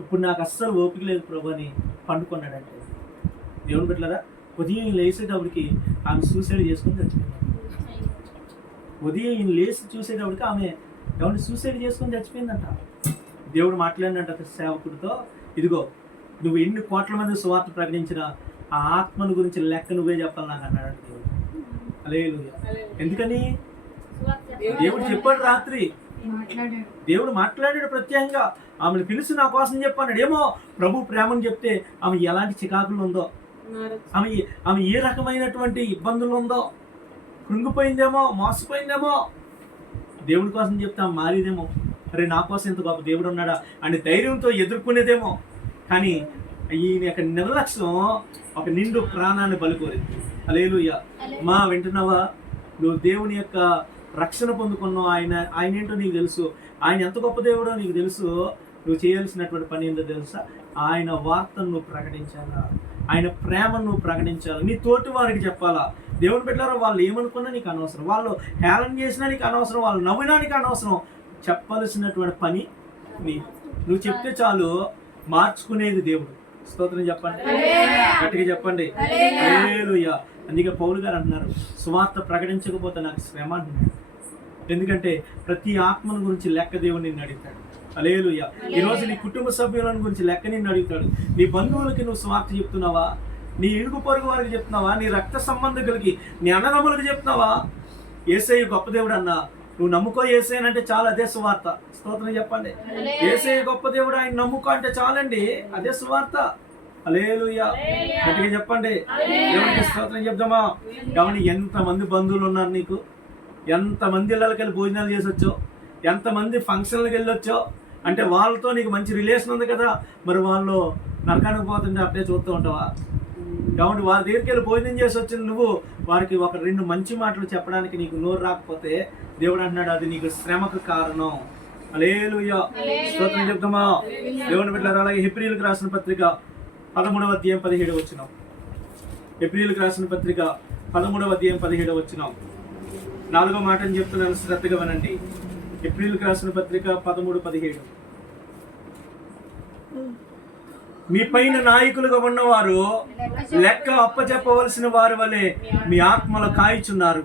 ఇప్పుడు నాకు అస్సలు ఓపిక లేదు ప్రభా అని పండుకున్నాడంటే. దేవుని బిడ్డలారా, ఉదయం లేచేటప్పటికి ఆమె సూసైడ్ చేసుకుని చచ్చిపోయింది. ఉదయం లేచి చూసేటప్పటికి ఆమె ఎవరిని సూసైడ్ చేసుకుని చచ్చిపోయిందంట. దేవుడు మాట్లాడినట్ట సేవకుడితో, ఇదిగో నువ్వు ఎన్ని కోట్ల మంది సువార్త ప్రకటించిన ఆ ఆత్మను గురించి లెక్క నువ్వే చెప్పాలి నాకు అన్నాడు దేవుడు. హల్లెలూయా. ఎందుకని? దేవుడు చెప్పాడు, రాత్రి దేవుడు మాట్లాడాడు ప్రత్యేకంగా. ఆమెను పిలిచి నా కోసం చెప్పన్నాడు. ఏమో ప్రభు ప్రేమను చెప్తే ఆమె ఎలాంటి చికాకులు ఉందో, ఆమె ఏ రకమైనటువంటి ఇబ్బందులు ఉందో, కృంగిపోయిందేమో, మోసపోయిందేమో, దేవుడి కోసం చెప్తే ఆమె మారేదేమో, అరే నా కోసం ఇంత గొప్ప దేవుడు ఉన్నాడా అని ధైర్యంతో ఎదుర్కొనేదేమో. కానీ ఈయన యొక్క నిర్లక్ష్యం ఒక నిండు ప్రాణాన్ని బలికోరింది. హల్లెలూయా. మా వింటున్నావా? నువ్వు దేవుని యొక్క రక్షణ పొందుకున్నావు. ఆయన ఏంటో నీకు తెలుసు, ఆయన ఎంత గొప్ప దేవుడో నీకు తెలుసు. నువ్వు చేయాల్సినటువంటి పని ఏంటో తెలుసా? ఆయన వార్తను నువ్వు ప్రకటించాలా, ఆయన ప్రేమను నువ్వు ప్రకటించాలా, నీ తోటి వారికి చెప్పాలా. దేవుని బిడ్డలారా, వాళ్ళు ఏమనుకున్నా నీకు అనవసరం, వాళ్ళు హేళన చేసినా నీకు అనవసరం, వాళ్ళు నవ్వినా నీకు అనవసరం. చెప్పాల్సినటువంటి పని నువ్వు చెప్తే చాలు, మార్చుకునేది దేవుడు. స్తోత్రం చెప్పండి, గట్టిగా చెప్పండి. హల్లెలూయా. అందుకే పౌలు గారు అంటున్నారు, సువార్త ప్రకటించకపోతే నాకు శ్రమ అంటున్నాడు. ఎందుకంటే ప్రతి ఆత్మను గురించి లెక్క దేవుడు నిన్ను అడుగుతాడు. హల్లెలూయా. ఈరోజు నీ కుటుంబ సభ్యుల గురించి లెక్క నిన్ను అడుగుతాడు. నీ బంధువులకి నువ్వు సువార్త చెప్తున్నావా? నీ ఇరుగు పొరుగు వారికి చెప్తున్నావా? నీ రక్త సంబంధికులకి, నీ అన్నదమ్ములకి చెప్తున్నావా? యేసయ్య గొప్ప దేవుడు అన్నా, నువ్వు నమ్ముకో యేసయ్యని అంటే చాలు, అదే సువార్త. స్తోత్రం చెప్పండి. యేసయ్య గొప్ప దేవుడు, ఆయన నమ్ముకో అంటే చాలండి, అదే సువార్త. హల్లెలూయా. గట్టిగా చెప్పండి. దేవునికి స్తోత్రం చెప్దామా? కాబట్టి ఎంతమంది బంధువులు ఉన్నారు నీకు, ఎంతమంది ఇళ్ళకి వెళ్ళి భోజనాలు చేసి వచ్చావు, ఎంతమంది ఫంక్షన్లకు వెళ్ళొచ్చో, అంటే వాళ్ళతో నీకు మంచి రిలేషన్ ఉంది కదా, మరి వాళ్ళు నరకానికి పోతుంటే అట్టే చూస్తూ ఉంటావా? కాబట్టి వారి దగ్గరికి వెళ్ళి భోజనం చేసి వచ్చిన నువ్వు వారికి ఒక రెండు మంచి మాటలు చెప్పడానికి నీకు నోరు రాకపోతే దేవుడు అంటున్నాడు, అది నీకు శ్రమకు కారణం. హల్లెలూయా. స్తోత్రం చెప్తామా? దేవుని బిడ్డలారా, అలాగే హెబ్రీయులకు రాసిన పత్రిక 13వ అధ్యాయం 17వ వచనం. హెబ్రీయులకు రాసిన పత్రిక 13వ అధ్యాయం 17వ వచనం. 4వ మాటని చెప్తున్నాను, శ్రద్ధగా వినండి. హెబ్రీయులకు రాసిన పత్రిక 13:17. మీ పైన నాయకులుగా ఉన్నవారు లెక్క అప్పచెప్పవలసిన వారి వలె మీ ఆత్మలు కాయిచున్నారు.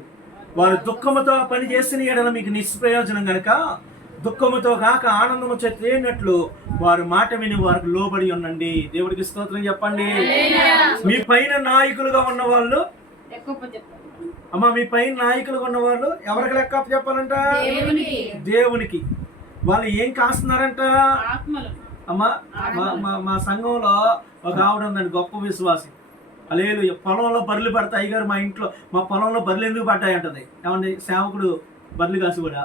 వారు దుఃఖముతో పని చేసిన ఎడల మీకు నిష్ప్రయోజనం గనుక దుఃఖముతో కాక ఆనందము చేసినట్లు వారు మాట విని వారికి లోబడి ఉండండి. దేవుడికి స్తోత్రం చెప్పండి. మీ పైన నాయకులుగా ఉన్న వాళ్ళు, అమ్మా మీ పైన నాయకులుగా ఉన్న వాళ్ళు ఎవరికి లెక్క అప్ప చెప్పాలంట? దేవునికి. వాళ్ళు ఏం కాస్తున్నారంట? అమ్మా మా సంఘంలో ఒక ఆవిడ ఉందండి, గొప్ప విశ్వాసి. హల్లెలూయా. పొలంలో బర్రెలు పడతాయి. అయ్యగారు మా ఇంట్లో, మా పొలంలో బర్రెలు ఎందుకు పడ్డాయి అంటది. ఏమండి, సేవకుడు బర్రెలు కాసి కూడా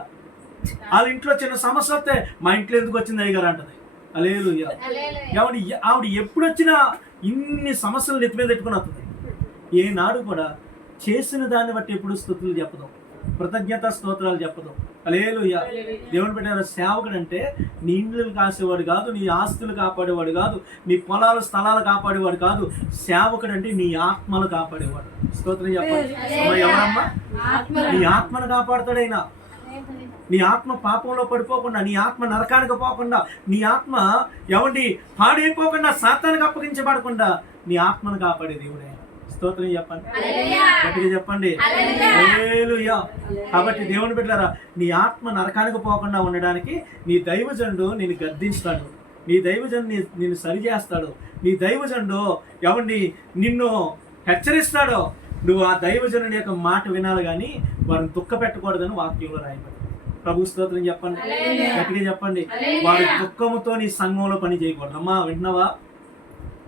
వాళ్ళ ఇంట్లో చిన్న సమస్య వస్తే మా ఇంట్లో ఎందుకు వచ్చింది అయ్యగారు అంటది. హల్లెలూయా. ఆవిడ ఎప్పుడు వచ్చినా ఇన్ని సమస్యలు నెత్తి మీద పెట్టుకుని వస్తుంది. ఏనాడు కూడా చేసిన దాన్ని బట్టి ఎప్పుడు స్తుతులు చెప్పదు, కృతజ్ఞత స్తోత్రాలు చెప్పదు. హల్లెలూయా. దేవుని బిడ్డలారా, సేవకుడు అంటే నీ ఇండ్లు కాసేవాడు కాదు, నీ ఆస్తులు కాపాడేవాడు కాదు, నీ పొలాలు స్థలాలు కాపాడేవాడు కాదు. సేవకుడు అంటే నీ ఆత్మలు కాపాడేవాడు. స్తోత్రం చెప్పండి. ఎవరమ్మా? నీ ఆత్మను కాపాడుతాడైనా. నీ ఆత్మ పాపంలో పడిపోకుండా, నీ ఆత్మ నరకానికి పోకుండా, నీ ఆత్మ ఎవరి పాడైపోకుండా, సాతానికి అప్పగించబడకుండా నీ ఆత్మను కాపాడే దేవుడే. స్తోత్రం చెప్పండి, గట్టిగా చెప్పండి. హల్లెలూయా. కాబట్టి దేవుని బిడ్డలారా, నీ ఆత్మ నరకానికి పోకుండా ఉండడానికి నీ దైవజనుడు నిన్ను గద్దిస్తాడు, నీ దైవజనుడు నిన్ను సరిచేస్తాడు, నీ దైవజనుడు ఎవరిని నిన్ను హెచ్చరిస్తాడో నువ్వు ఆ దైవజనుడి యొక్క మాట వినాలి, కానీ వారిని దుఃఖ పెట్టకూడదని వాక్యంలో రాయబడి. ప్రభు స్తోత్రం చెప్పండి, గట్టిగా చెప్పండి. వారి దుఃఖముతో నీ సంఘంలో పని చేయకూడదు. అమ్మా వింటున్నావా?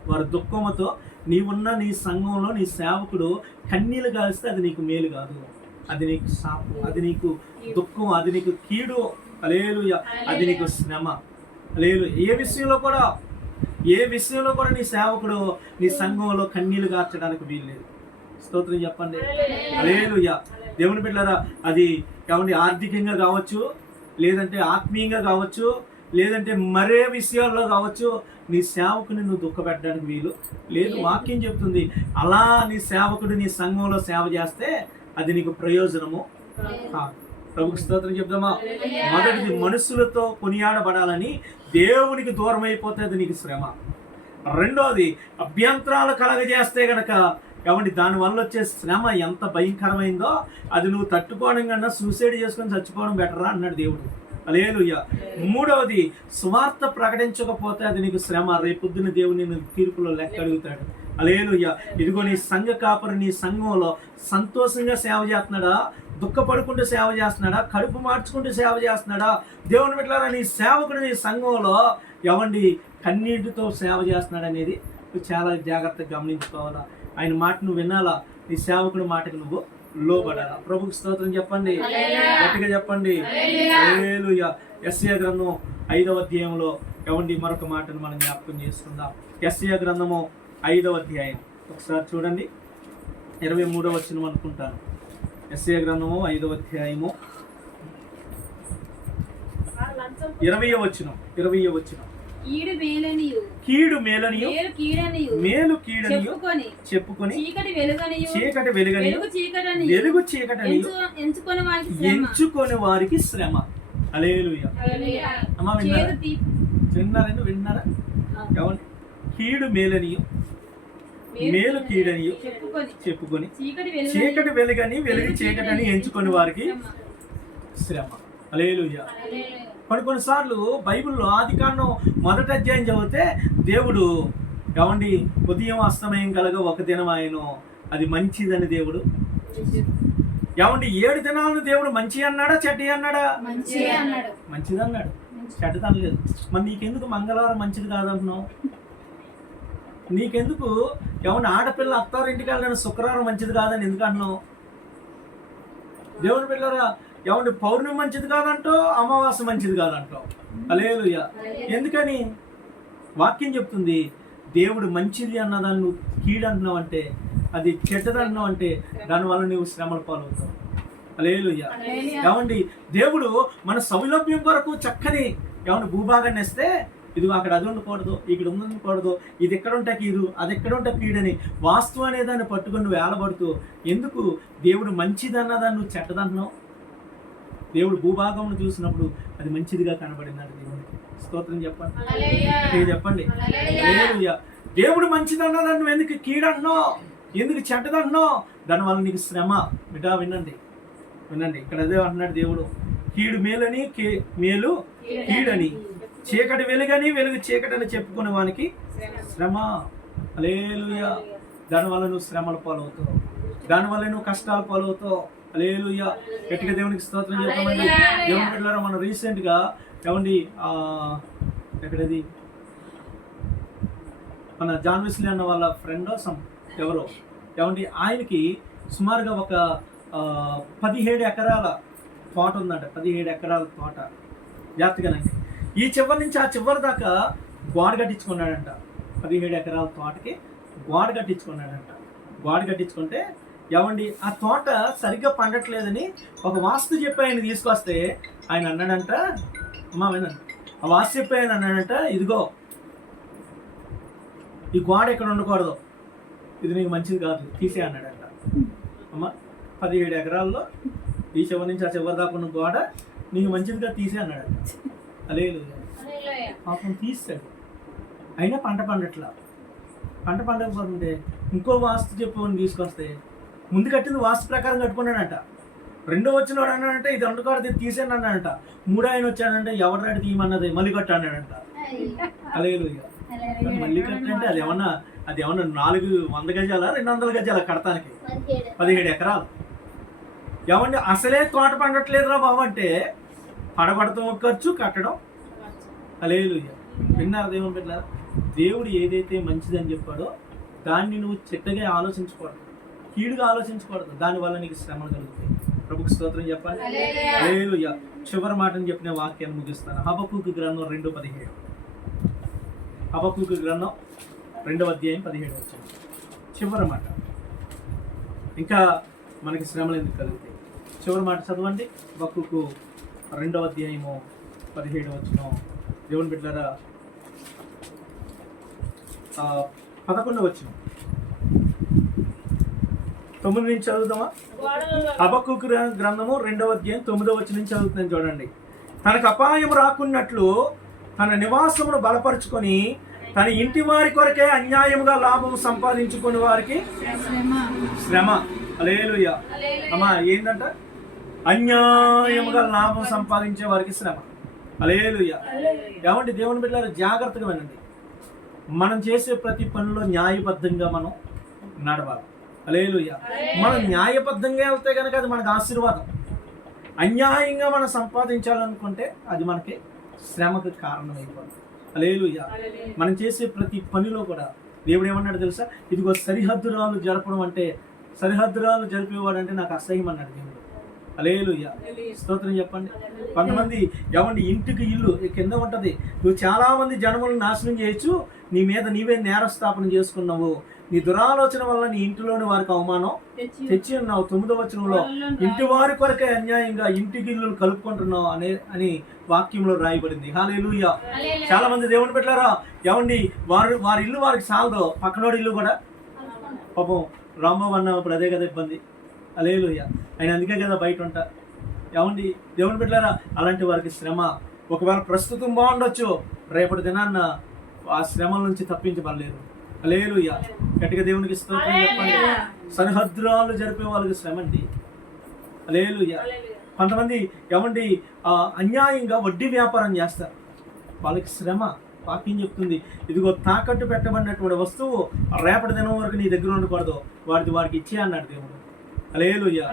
వారి దుఃఖముతో నీవున్న నీ సంఘంలో నీ సేవకుడు కన్నీళ్ళు కాలిస్తే అది నీకు మేలు కాదు, అది నీకు శాపం, అది నీకు దుఃఖం, అది నీకు కీడు. హల్లెలూయా. అది నీకు శ్రమ. హల్లెలూయా. ఏ విషయంలో కూడా నీ సేవకుడు నీ సంఘంలో కన్నీళ్ళు కార్చడానికి వీల్లేదు. స్తోత్రం చెప్పండి. హల్లెలూయా. దేవుని బిడ్డలారా, అది ఏమండి ఆర్థికంగా కావచ్చు, లేదంటే ఆత్మీయంగా కావచ్చు, లేదంటే మరే విషయాల్లో కావచ్చు నీ సేవకుని నువ్వు దుఃఖపెట్టడానికి వీలు లేదు. వాక్యం చెప్తుంది అలా నీ సేవకుడు నీ సంఘంలో సేవ చేస్తే అది నీకు ప్రయోజనము కాదు. ప్రభుకి స్తోత్రం చెప్దామా. మొదటిది మనుషులతో కొనియాడబడాలని దేవునికి దూరం అయిపోతే అది నీకు శ్రమ. రెండోది అభ్యంతరాలు కలగజేస్తే గనక కాబట్టి దానివల్ల వచ్చే శ్రమ ఎంత భయంకరమైందో అది నువ్వు తట్టుకోవడం కన్నా సూసైడ్ చేసుకొని చచ్చిపోవడం బెటరా అన్నాడు దేవుడు. హల్లెలూయా. మూడవది సువార్త ప్రకటించకపోతే అది నీకు శ్రమ. రేపొద్దున దేవుడు నిన్ను తీర్పులో లెక్క అడుగుతాడు. హల్లెలూయా. ఇదిగో నీ సంఘ కాపరి నీ సంఘంలో సంతోషంగా సేవ చేస్తున్నాడా, దుఃఖపడుకుంటూ సేవ చేస్తున్నాడా, కడుపు మార్చుకుంటూ సేవ చేస్తున్నాడా? దేవుని బిడ్డలారా, నీ సేవకుడు నీ సంఘంలో ఎవండి కన్నీటితో సేవ చేస్తున్నాడు అనేది నువ్వు చాలా జాగ్రత్తగా గమనించుకోవాలా. ఆయన మాట నువ్వు వినాలా, నీ సేవకుడి మాటకు నువ్వు లోబడాలా. ప్రభుకి స్తోత్రం చెప్పండి, గట్టిగా చెప్పండి. హల్లెలూయా. యెషయా గ్రంథం 5వ అధ్యాయంలో ఎవండి మరొక మాటను మనం జ్ఞాపకం చేసుకుందాం. యెషయా గ్రంథము 5వ అధ్యాయం ఒకసారి చూడండి, 23వ వచనం అనుకుంటాను. యెషయా గ్రంథము 5వ అధ్యాయము 20వ వచనం. కీడు మేలనియు మేలు కీడనియు చెప్పుకొని చీకటి వెలుగనియు వెలుగు చీకటనియు ఎంచుకొని వారికి శ్రమ. హల్లెలూయా. అమ్మా విన్నారా? ఎవరు? కీడు మేలనియు మేలు కీడనియు చెప్పుకొని చీకటి వెలుగని వెలుగు చీకటని ఎంచుకొని వారికి శ్రమ. హల్లెలూయా. కొన్నిసార్లు బైబిల్లో ఆదికాండం 1వ అధ్యాయం చదివితే దేవుడు ఏమండి ఉదయం అస్తమయం కలగా ఒక దినం ఆయన అది మంచిదని దేవుడు ఏమండి 7 దినాలను దేవుడు మంచి అన్నాడా చెడ్డ అన్నాడా? మంచిది అన్నాడు, చెడ్డది అనలేదు. మరి నీకెందుకు మంగళవారం మంచిది కాదంటున్నావు? నీకెందుకు ఏమన్నా ఆడపిల్ల అత్తారింటికి వెళ్ళిన శుక్రవారం మంచిది కాదని ఎందుకు అంటున్నావు? దేవుని పిల్లరా, ఏమంటే పౌర్ణమి మంచిది కాదంటావు, అమావాస్య మంచిది కాదంటావు. హల్లెలూయా. ఎందుకని? వాక్యం చెప్తుంది దేవుడు మంచిది అన్నదాన్ని నువ్వు కీడు అంటున్నావు అంటే, అది చెడ్డది అంటున్నావు అంటే దానివల్ల నువ్వు శ్రమల పాలవుతావు. హల్లెలూయా. ఏమండి దేవుడు మన సౌలభ్యం కొరకు చక్కని ఏమన్నా భూభాగాన్ని ఇస్తే ఇది అక్కడ అది ఉండకూడదు, ఇక్కడ ఉండకూడదు, ఇది ఎక్కడ ఉంటే కీడు, అది ఎక్కడ ఉంటే కీడని వాస్తవం అనే దాన్ని పట్టుకొని నువ్వు వేలబడుతూ ఎందుకు దేవుడు మంచిది అన్నదాన్ని నువ్వు చెడ్డదంటున్నావు? దేవుడు భూభాగంను చూసినప్పుడు అది మంచిదిగా కనబడిందంట. దేవునికి స్తోత్రం చెప్పండి. హల్లెలూయా. దేవుడు మంచిది అన్నదాన్ని నువ్వు ఎందుకు కీడన్నావు, ఎందుకు చెడ్డదన్నావు? దానివల్ల నీకు శ్రమ. బిడ్డ వినండి. ఇక్కడ అదే అంటున్నాడు దేవుడు, కీడు మేలని మేలు కీడని చీకటి వెలుగని వెలుగు చీకటని చెప్పుకునే వానికి శ్రమ. హల్లెలూయా. దానివల్ల నువ్వు శ్రమల పాలవుతావు, దానివల్ల నువ్వు కష్టాల పాలవుతావు. హల్లెలూయా. గట్టిగా దేవునికి స్తోత్రం చెప్పమండి. దేవుని బిడ్డలారా, మనం రీసెంట్గా ఏమండి ఎక్కడది మన జాన్ వెస్లీ అన్న వాళ్ళ ఫ్రెండ్ ఎవరో ఏమండి ఆయనకి సుమారుగా ఒక 17 ఎకరాల తోట ఉందంట. 17 ఎకరాల తోట జాగ్రత్తగానండి. ఈ చివరి నుంచి ఆ చివరి దాకా గోడ కట్టించుకున్నాడంట. 17 ఎకరాల తోటకి గోడ కట్టించుకుంటే ఏమండి ఆ తోట సరిగ్గా పండట్లేదని ఒక వాస్తు చెప్పి ఆయన తీసుకొస్తే ఆయన అన్నాడంట, అమ్మా వినండి, ఆ వాస్తు చెప్పి ఆయన అన్నాడంట, ఇదిగో ఈ గోడ ఎక్కడ ఉండకూడదు, ఇది నీకు మంచిది కాదు, తీసే అన్నాడంట. అమ్మ 17 ఎకరాల్లో ఈ చివరి నుంచి ఆ చివరి దాకా ఉన్న గోడ నీకు మంచిదిగా తీసే అన్నాడంట. హల్లెలూయా. పాపం తీస్తాడు, అయినా పంట పండకపోతుంటే ఇంకో వాస్తు చెప్పని తీసుకొస్తే ముందు కట్టింది వాస్తు ప్రకారం కట్టుకున్నాడంట. రెండో వచ్చిన వాడు అన్నాడంటే ఇది వండుకోవడం తీసేయండి అన్నాడంట. మూడో ఆయన వచ్చాడంటే ఎవరినాడు తీయమన్నది మళ్ళీ కట్టు అన్నాడంట. హల్లెలూయా. మళ్ళీ కట్టంటే అది ఏమన్నా 400 గజాల 200 గజాల కడతానికి 17 ఎకరాలు. ఏమండి అసలే తోట పండట్లేదురా బాబు అంటే పడగొడతాం ఖర్చు, కట్టడం. హల్లెలూయా. విన్నారు దేవుని బిడ్డలారా? దేవుడు ఏదైతే మంచిదని చెప్పాడో దాన్ని నువ్వు చెడ్డగా ఆలోచించకూడదు, కీడుగా ఆలోచించకూడదు. దానివల్ల నీకు శ్రమలు కలుగుతాయి. ప్రభుకి స్తోత్రం చెప్పాలి. హల్లెలూయా. చివరి మాటను చెప్పిన వాక్యాన్ని ముగిస్తాను. హబక్కూకు గ్రంథం 2:17. హబక్కూకు గ్రంథం 2వ అధ్యాయం 17 వచనం చివరి మాట. ఇంకా మనకి శ్రమలు ఎందుకు కలుగుతాయి? చివరి మాట చదవండి. హబక్కూకు 2వ అధ్యాయము 17 వచనం. దేవుని బిడ్డలారా 11వ వచనం 9 నుంచి చదువుదామా? హబక్కూకు గ్రంథము 2వ అధ్యాయం 9వ వచనం నుంచి చదువుతున్నాను చూడండి. తనకు అపాయం రాకున్నట్లు తన నివాసమును బలపరుచుకొని తన ఇంటి వారి కొరకే అన్యాయముగా లాభము సంపాదించుకునే వారికి శ్రమ. హల్లెలూయా. అమ్మా ఏంటంట? అన్యాయముగా లాభం సంపాదించే వారికి శ్రమ. హల్లెలూయా. ఏమంటే దేవుని బిడ్డలారా జాగ్రత్తగా వినండి. మనం చేసే ప్రతి పనిలో న్యాయబద్ధంగా మనం నడవాలి. హల్లెలూయా. మనం న్యాయబద్ధంగా వెళ్తే కనుక అది మనకు ఆశీర్వాదం. అన్యాయంగా మనం సంపాదించాలనుకుంటే అది మనకి శ్రమకు కారణం అయిపోతుంది. హల్లెలూయా. మనం చేసే ప్రతి పనిలో కూడా దేవుడు ఏమన్నాడు తెలుసా? ఇదిగో సరిహద్దురాలు జరపడం అంటే, సరిహద్దురాలు జరిపేవాడు అంటే నాకు అసహ్యం అన్నాడు దేవుడు. హల్లెలూయా. స్తోత్రం చెప్పండి. కొంతమంది ఏమండి ఇంటికి ఇల్లు కింద ఉంటది, నువ్వు చాలా మంది జనములను నాశనం చేయొచ్చు, నీ మీద నీవే నేరస్థాపన చేసుకున్నావు, నీ దురాలోచన వల్ల నీ ఇంటిలోని వారికి అవమానం తెచ్చి ఉన్నావు. 9వ వచనంలో ఇంటి వారి కొరకే అన్యాయంగా ఇంటికి ఇల్లు కలుపుకుంటున్నావు అని వాక్యంలో రాయబడింది. హల్లెలూయా. చాలా మంది దేవుని బిడ్డలారా ఏమండి వారి ఇల్లు వారికి సాలదు, పక్కనోడి ఇల్లు కూడా పాపం రాంబాబు అన్నప్పుడు అదే కదా ఇబ్బంది. హల్లెలూయా. ఆయన అందుకే కదా బయట ఉంటా. ఏమండి దేవుని బిడ్డలారా అలాంటి వారికి శ్రమ. ఒకవేళ ప్రస్తుతం బాగుండొచ్చు, రేపటి దినాన్న ఆ శ్రమల నుంచి తప్పించబడలేరు. హల్లెలూయా. గట్టిగా దేవునికి స్తోత్రం చెప్పండి. సరిహద్దురాలు జరిపే వాళ్ళకి శ్రమ అండి. హల్లెలూయా. కొంతమంది ఏమండి అన్యాయంగా వడ్డీ వ్యాపారం చేస్తారు, వాళ్ళకి శ్రమ. వాక్యం చెప్తుంది ఇదిగో తాకట్టు పెట్టబడినటువంటి వస్తువు రేపటి దినం వరకు నీ దగ్గర ఉండకూడదు, వారికి ఇచ్చే అన్నాడు దేవుడు. హల్లెలూయా.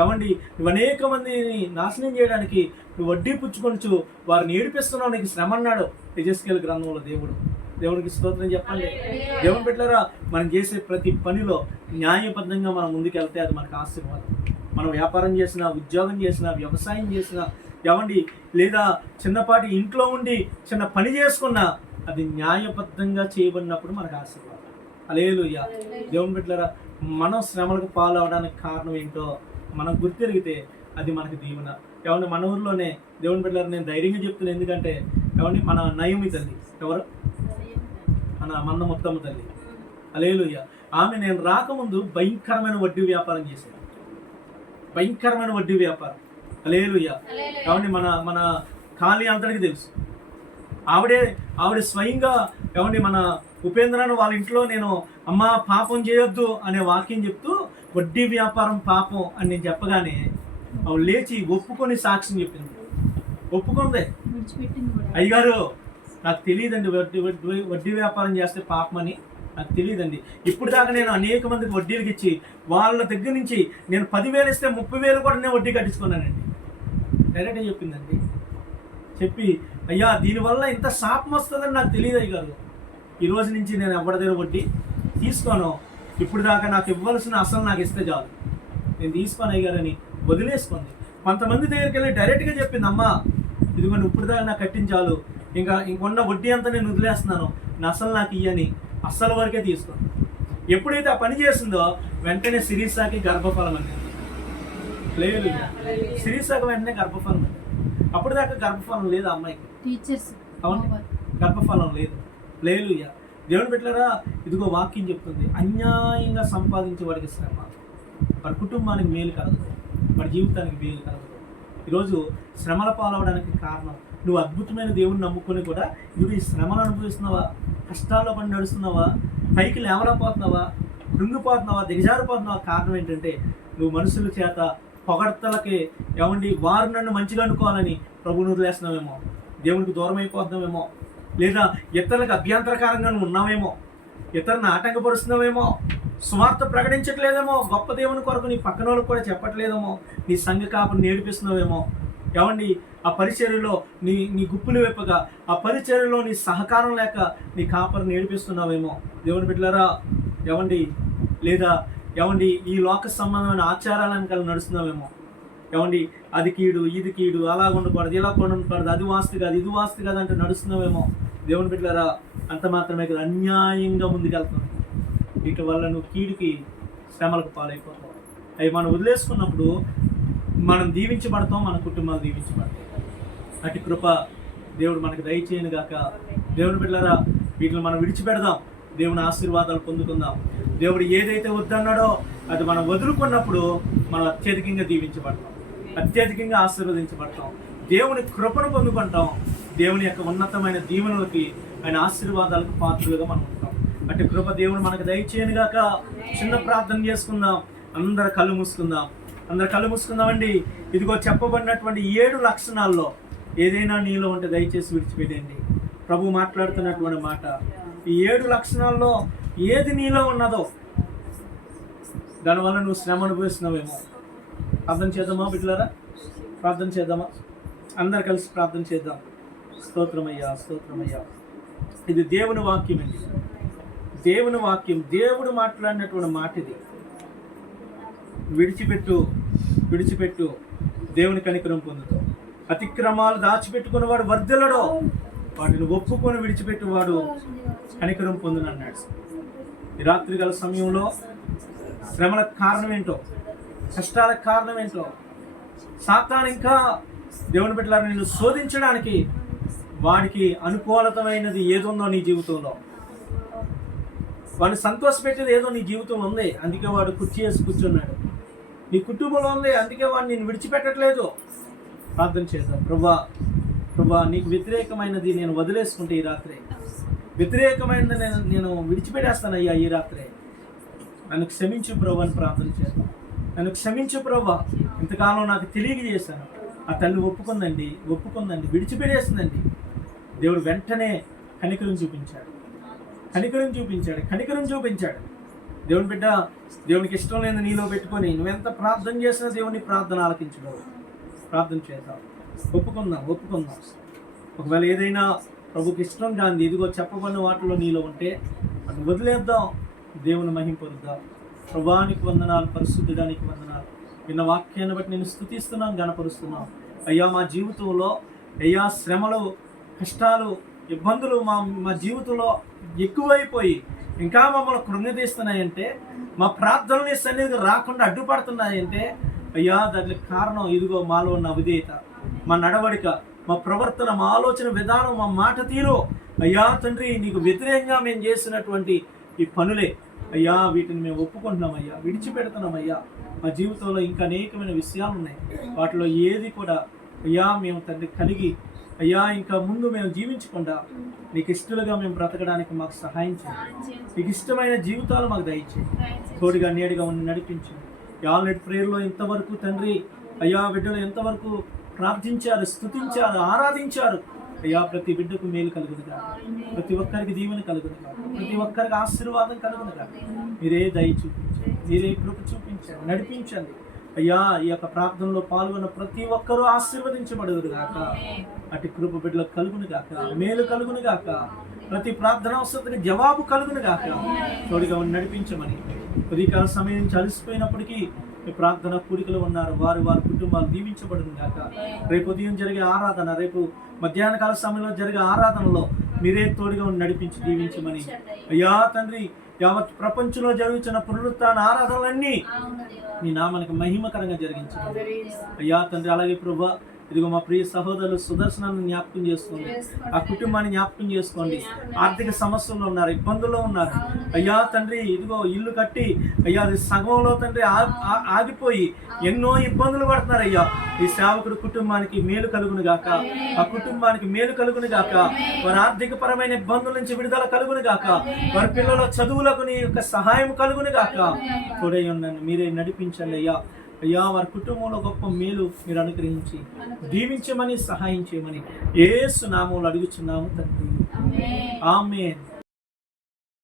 ఏమండి నువ్వు అనేక మందిని నాశనం చేయడానికి నువ్వు వడ్డీ పుచ్చుకొనచ్చు, వారిని ఏడిపిస్తున్నావు, నీకు శ్రమ అన్నాడు యెహెజ్కేలు గ్రంథంలో దేవుడు. దేవునికి స్తోత్రం చెప్పండి. దేవుని బిడ్డలారా మనం చేసే ప్రతి పనిలో న్యాయబద్ధంగా మనం ముందుకెళ్తే అది మనకు ఆశీర్వాదం. మనం వ్యాపారం చేసినా, ఉద్యోగం చేసినా, వ్యవసాయం చేసినా, ఏమండి లేదా చిన్నపాటి ఇంట్లో ఉండి చిన్న పని చేసుకున్నా అది న్యాయబద్ధంగా చేయబడినప్పుడు మనకు ఆశీర్వాదం. హల్లెలూయా. దేవుని బిడ్డలారా మనం శ్రమలకు పాలవడానికి కారణం ఏంటో మనం గుర్తెరిగితే అది మనకి దీవెన. ఏమంటే మన ఊర్లోనే దేవుని బిడ్డలారా నేను ధైర్యంగా చెప్తున్నాను, ఎందుకంటే ఏమండి మన నయమి తల్లి, ఎవరు మన మంద మొత్తమ్మ తల్లి. హల్లెలూయా. ఆమె నేను రాకముందు భయంకరమైన వడ్డీ వ్యాపారం చేశాను, భయంకరమైన వడ్డీ వ్యాపారం. హల్లెలూయా. కాబట్టి మన ఖాళీ అంతటికి తెలుసు. ఆవిడ స్వయంగా ఏమండి మన ఉపేంద్రను వాళ్ళ ఇంట్లో నేను అమ్మా పాపం చేయొద్దు అనే వాక్యం చెప్తూ వడ్డీ వ్యాపారం పాపం అని నేను చెప్పగానే ఆవిడ లేచి ఒప్పుకొని సాక్ష్యం చెప్పింది. ఒప్పుకుందే, అయ్యగారు నాకు తెలియదండి వడ్డీ వ్యాపారం చేస్తే పాపం అని నాకు తెలియదండి. ఇప్పుడు దాకా నేను అనేక మందికి వడ్డీలకు ఇచ్చి వాళ్ళ దగ్గర నుంచి నేను 10,000 ఇస్తే 30,000 కూడా నేను వడ్డీ కట్టించుకున్నానండి. డైరెక్ట్గా చెప్పిందండి. చెప్పి అయ్యా దీనివల్ల ఇంత శాపం వస్తుందని నాకు తెలియదు అయ్యగారు, ఈ రోజు నుంచి నేను ఎవరి దగ్గర వడ్డీ తీసుకోను, ఇప్పుడు దాకా నాకు ఇవ్వాల్సిన అసలు నాకు ఇస్తే చాలు, నేను తీసుకోను అయ్యగారని వదిలేసుకుంది. కొంతమంది దగ్గరికి వెళ్ళి డైరెక్ట్గా చెప్పింది, అమ్మా ఇదిగో ఇప్పుడు దాకా నాకు కట్టించాలు, ఇంకొన్న వడ్డీ అంతా నేను వదిలేస్తున్నాను, నా అసలు నాకు ఇయ్యని అస్సలు వరకే తీసుకుంది. ఎప్పుడైతే ఆ పని చేసిందో వెంటనే శిరీషాకి గర్భఫలం అండి. లేదు శిరీషాకి వెంటనే గర్భఫలం అండి. అప్పుడు దాకా గర్భఫలం లేదు అమ్మాయికి, అవును గర్భఫలం లేదు. హల్లెలూయా. దేవుని బిడ్డలారా ఇదిగో వాక్యం చెప్తుంది అన్యాయంగా సంపాదించే వాడికి శ్రమ, వాడి కుటుంబానికి మేలు కలగదు, వాడి జీవితానికి మేలు కలగదు. ఈరోజు శ్రమల పాలవడానికి కారణం నువ్వు అద్భుతమైన దేవుని నమ్ముకొని కూడా నువ్వు ఈ శ్రమను అనుభవిస్తున్నావా, కష్టాల్లో పడి నడుస్తున్నావా, పైకి లేవలేకపోతున్నావా, కృంగిపోతున్నావా, దిగజారిపోతున్నావా? కారణం ఏంటంటే నువ్వు మనుషుల చేత పొగడ్తలకి ఏమండి వారు నన్ను మంచిగా అనుకోవాలని ప్రభువును వదిలేస్తున్నావేమో, దేవునికి దూరం అయిపోతున్నావేమో, లేదా ఇతరులకు అభ్యంతరకరంగా నువ్వు ఉన్నావేమో, ఇతరులను ఆటంకపరుస్తున్నావేమో, సువార్త ప్రకటించట్లేదేమో, గొప్ప దేవుని కొరకు నీ పక్కన వాళ్ళకి కూడా చెప్పట్లేదేమో, నీ సంఘ కాపుని నేర్పిస్తున్నావేమో, ఏమండి ఆ పరిచర్యలో నీ గుప్పులు వెప్పగా ఆ పరిచర్యలో నీ సహకారం లేక నీ కాపరిని నేర్పిస్తున్నావేమో. దేవుని బిడ్డలారా ఏమండి లేదా ఏమండి ఈ లోక సంబంధమైన ఆచారాలను కలిసి నడుస్తున్నావేమో, ఏమండి అది కీడు ఇది కీడు అలా ఉండకూడదు ఇలా ఉండకూడదు, అది వాస్తు కాదు ఇది వాస్తు కాదు అంటే నడుస్తున్నావేమో. దేవుని బిడ్డలారా అంత మాత్రమే కదా అన్యాయంగా ముందుకెళ్తున్నావు, వీటి వల్ల నువ్వు కీడుకి శ్రమలకు పాలైపోతావు. అవి మనం వదిలేసుకున్నప్పుడు మనం దీవించబడతాం, మన కుటుంబాలు దీవించబడతాయి. అటు కృప దేవుడు మనకు దయచేయను గాక. దేవుని బిడ్డలారా, వీటిని మనం విడిచిపెడదాం, దేవుని ఆశీర్వాదాలు పొందుకుందాం. దేవుడు ఏదైతే వద్దన్నాడో అది మనం వదులుకున్నప్పుడు మనం అత్యధికంగా దీవించబడతాం, అత్యధికంగా ఆశీర్వదించబడతాం, దేవుని కృపను పొందుకుంటాం, దేవుని యొక్క ఉన్నతమైన దీవెనలకి, ఆయన ఆశీర్వాదాలకు పాత్రలుగా మనం ఉంటాం. అటు కృప దేవుడు మనకు దయచేయను గాక. చిన్న ప్రార్థన చేసుకుందాం, అందరు కళ్ళు మూసుకుందామండి. ఇదిగో చెప్పబడినటువంటి 7 లక్షణాల్లో ఏదైనా నీలో ఉంటే దయచేసి విడిచిపెట్టండి. ప్రభు మాట్లాడుతున్నటువంటి మాట, ఈ 7 లక్షణాల్లో ఏది నీలో ఉన్నదో దానివల్ల నువ్వు శ్రమ అనుభవిస్తున్నావేమో. ప్రార్థన చేద్దామా బిడ్డలారా? ప్రార్థన చేద్దామా? అందరు కలిసి ప్రార్థన చేద్దాం. స్తోత్రమయ్యా, స్తోత్రమయ్యా. ఇది దేవుని వాక్యం అండి, దేవుని వాక్యం. దేవుడు మాట్లాడినటువంటి మాట ఇది. విడిచిపెట్టు, దేవుని కనికరం పొందుతావు. అతిక్రమాలు దాచిపెట్టుకున్నవాడు వర్ధిల్లడో, వాటిని ఒప్పుకొని విడిచిపెట్టువాడు కనికరం పొందునన్నాడు. ఈ రాత్రి గల సమయంలో శ్రమలకు కారణం ఏంటో, కష్టాలకు కారణం ఏంటో, సాతాను ఇంకా దేవుని బిడ్డలారా నిన్ను శోధించడానికి వాడికి అనుకూలతమైనది ఏదుందో నీ జీవితంలో, వాడిని సంతోషపెట్టేది ఏదో నీ జీవితంలో ఉంది, అందుకే వాడు కుర్చీ వేసి కూర్చున్నాడు. నీ కుటుంబంలో ఉంది, అందుకే వాడిని నేను విడిచిపెట్టట్లేదు. ప్రార్థన చేద్దాం. ప్రభా నీకు వ్యతిరేకమైనది నేను వదిలేసుకుంటే ఈ రాత్రి, వ్యతిరేకమైనది నేను విడిచిపెట్టేస్తానయ్యా ఈ రాత్రి. నన్ను క్షమించు ప్రభు అని ప్రార్థన చేద్దాం. నన్ను క్షమించు ప్రభు, ఇంతకాలం నాకు తెలియజేశాను. ఆ తల్లి ఒప్పుకుందండి, విడిచిపెట్టేస్తుందండి. దేవుడు వెంటనే కనికరం చూపించాడు. దేవుని బిడ్డ, దేవునికి ఇష్టం లేని నీలో పెట్టుకొని నువ్వెంత ప్రార్థన చేసినా దేవుని ప్రార్థన ఆలకించడు. ప్రార్థన చేద్దాం, ఒప్పుకుందాం. ఒకవేళ ఏదైనా ప్రభుకి ఇష్టం కాంది ఇదిగో చెప్పబడిన వాటిలో నీలో ఉంటే అది వదిలేద్దాం, దేవుని మహింపరుద్దాం. ప్రభువానికి వందనాలు, పరిశుద్ధుడానికి వందనాలు. విన్న వాక్యాన్ని బట్టి నేను స్తుతిస్తున్నాం, గణపరుస్తున్నాం. అయ్యా మా జీవితంలో అయ్యా శ్రమలు, కష్టాలు, ఇబ్బందులు మా జీవితంలో ఎక్కువైపోయి ఇంకా మమ్మల్ని కృంగదీస్తున్నాయంటే, మా ప్రార్థనని సన్నిధికి రాకుండా అడ్డుపడుతున్నాయంటే అయ్యా దానికి కారణం ఇదిగో మాలో ఉన్న అవిధేయత, మా నడవడిక, మా ప్రవర్తన, మా ఆలోచన విధానం, మా మాట తీరు. అయ్యా తండ్రి, నీకు వ్యతిరేకంగా మేము చేసినటువంటి ఈ పనులే అయ్యా, వీటిని మేము ఒప్పుకుంటున్నామయ్యా, విడిచిపెడుతున్నామయ్యా. మా జీవితంలో ఇంకా అనేకమైన విషయాలు ఉన్నాయి, వాటిలో ఏది కూడా అయ్యా మేము తండ్రి కలిగి అయ్యా ఇంకా ముందు మేము జీవించకుండా నీకు ఇష్టలుగా మేము బ్రతకడానికి మాకు సహాయం చేయండి. నీకు ఇష్టమైన జీవితాలు మాకు దయచేయండి. తోడుగా నీడగా ఉండి నడిపించండి. ఆల్రెడీ ప్రేయర్లో ఇంతవరకు తండ్రి అయ్యా బిడ్డలు ఎంతవరకు ప్రార్థించారు, స్తుతించారు, ఆరాధించారు. అయ్యా ప్రతి బిడ్డకు మేలు కలుగునుగా, ప్రతి ఒక్కరికి దీవెన కలుగునుగా, ప్రతి ఒక్కరికి ఆశీర్వాదం కలుగునుగా. మీరే దయ చూపించండి, మీరే కృప చూపించండి, నడిపించండి. అయ్యా ఈ యొక్క ప్రార్థనలో పాల్గొన్న ప్రతి ఒక్కరూ ఆశీర్వదించబడుదురు గాక. అటు కృప బిడ్డలకు కలుగును గాక, మేలు కలుగును గాక, ప్రతి ప్రార్థన అవసరానికి జవాబు కలుగును గాక. తోడుగా నడిపించమని ఉదయకాల సమయం నుంచి అలసిపోయినప్పటికీ మీ ప్రార్థన కూడికలు ఉన్నారు, వారి కుటుంబాలు దీవించబడును గాక. రేపు ఉదయం జరిగే ఆరాధన, రేపు మధ్యాహ్న కాల సమయంలో జరిగే ఆరాధనలో మీరే తోడుగా నడిపించి దీవించమని అయ్యా తండ్రి, యావత్ ప్రపంచంలో జరుగుతున్న పునరుత్థాన ఆరాధనలన్నీ నీ నామానికి మహిమకరంగా జరిగించండి అయ్యా తండ్రి. అలాగే ప్రభువా ఇదిగో మా ప్రియ సహోదరులు సుదర్శనాన్ని జ్ఞాపకం చేసుకోండి, ఆ కుటుంబాన్ని జ్ఞాపకం చేసుకోండి. ఆర్థిక సమస్యలు ఉన్నారు, ఇబ్బందుల్లో ఉన్నారు అయ్యా తండ్రి. ఇదిగో ఇల్లు కట్టి అయ్యా అది సగంలో తండ్రి ఆగిపోయి ఎన్నో ఇబ్బందులు పడుతున్నారు అయ్యా. ఈ సేవకుడు కుటుంబానికి మేలు కలుగును గాక, ఆ కుటుంబానికి మేలు కలుగును గాక. వారి ఆర్థిక పరమైన ఇబ్బందుల నుంచి విడుదల కలుగును గాక. వారి పిల్లల చదువులకు నీ యొక్క సహాయం కలుగును గాక. తోడై ఉండండి, మీరే నడిపించండి అయ్యా. అయ్యా వారి కుటుంబంలో గొప్ప మేలు మీరు అనుగ్రహించి దీవించమని సహాయం చేయమని యేసు నామములో అడుగుచున్నాము తండ్రి. ఆమేన్.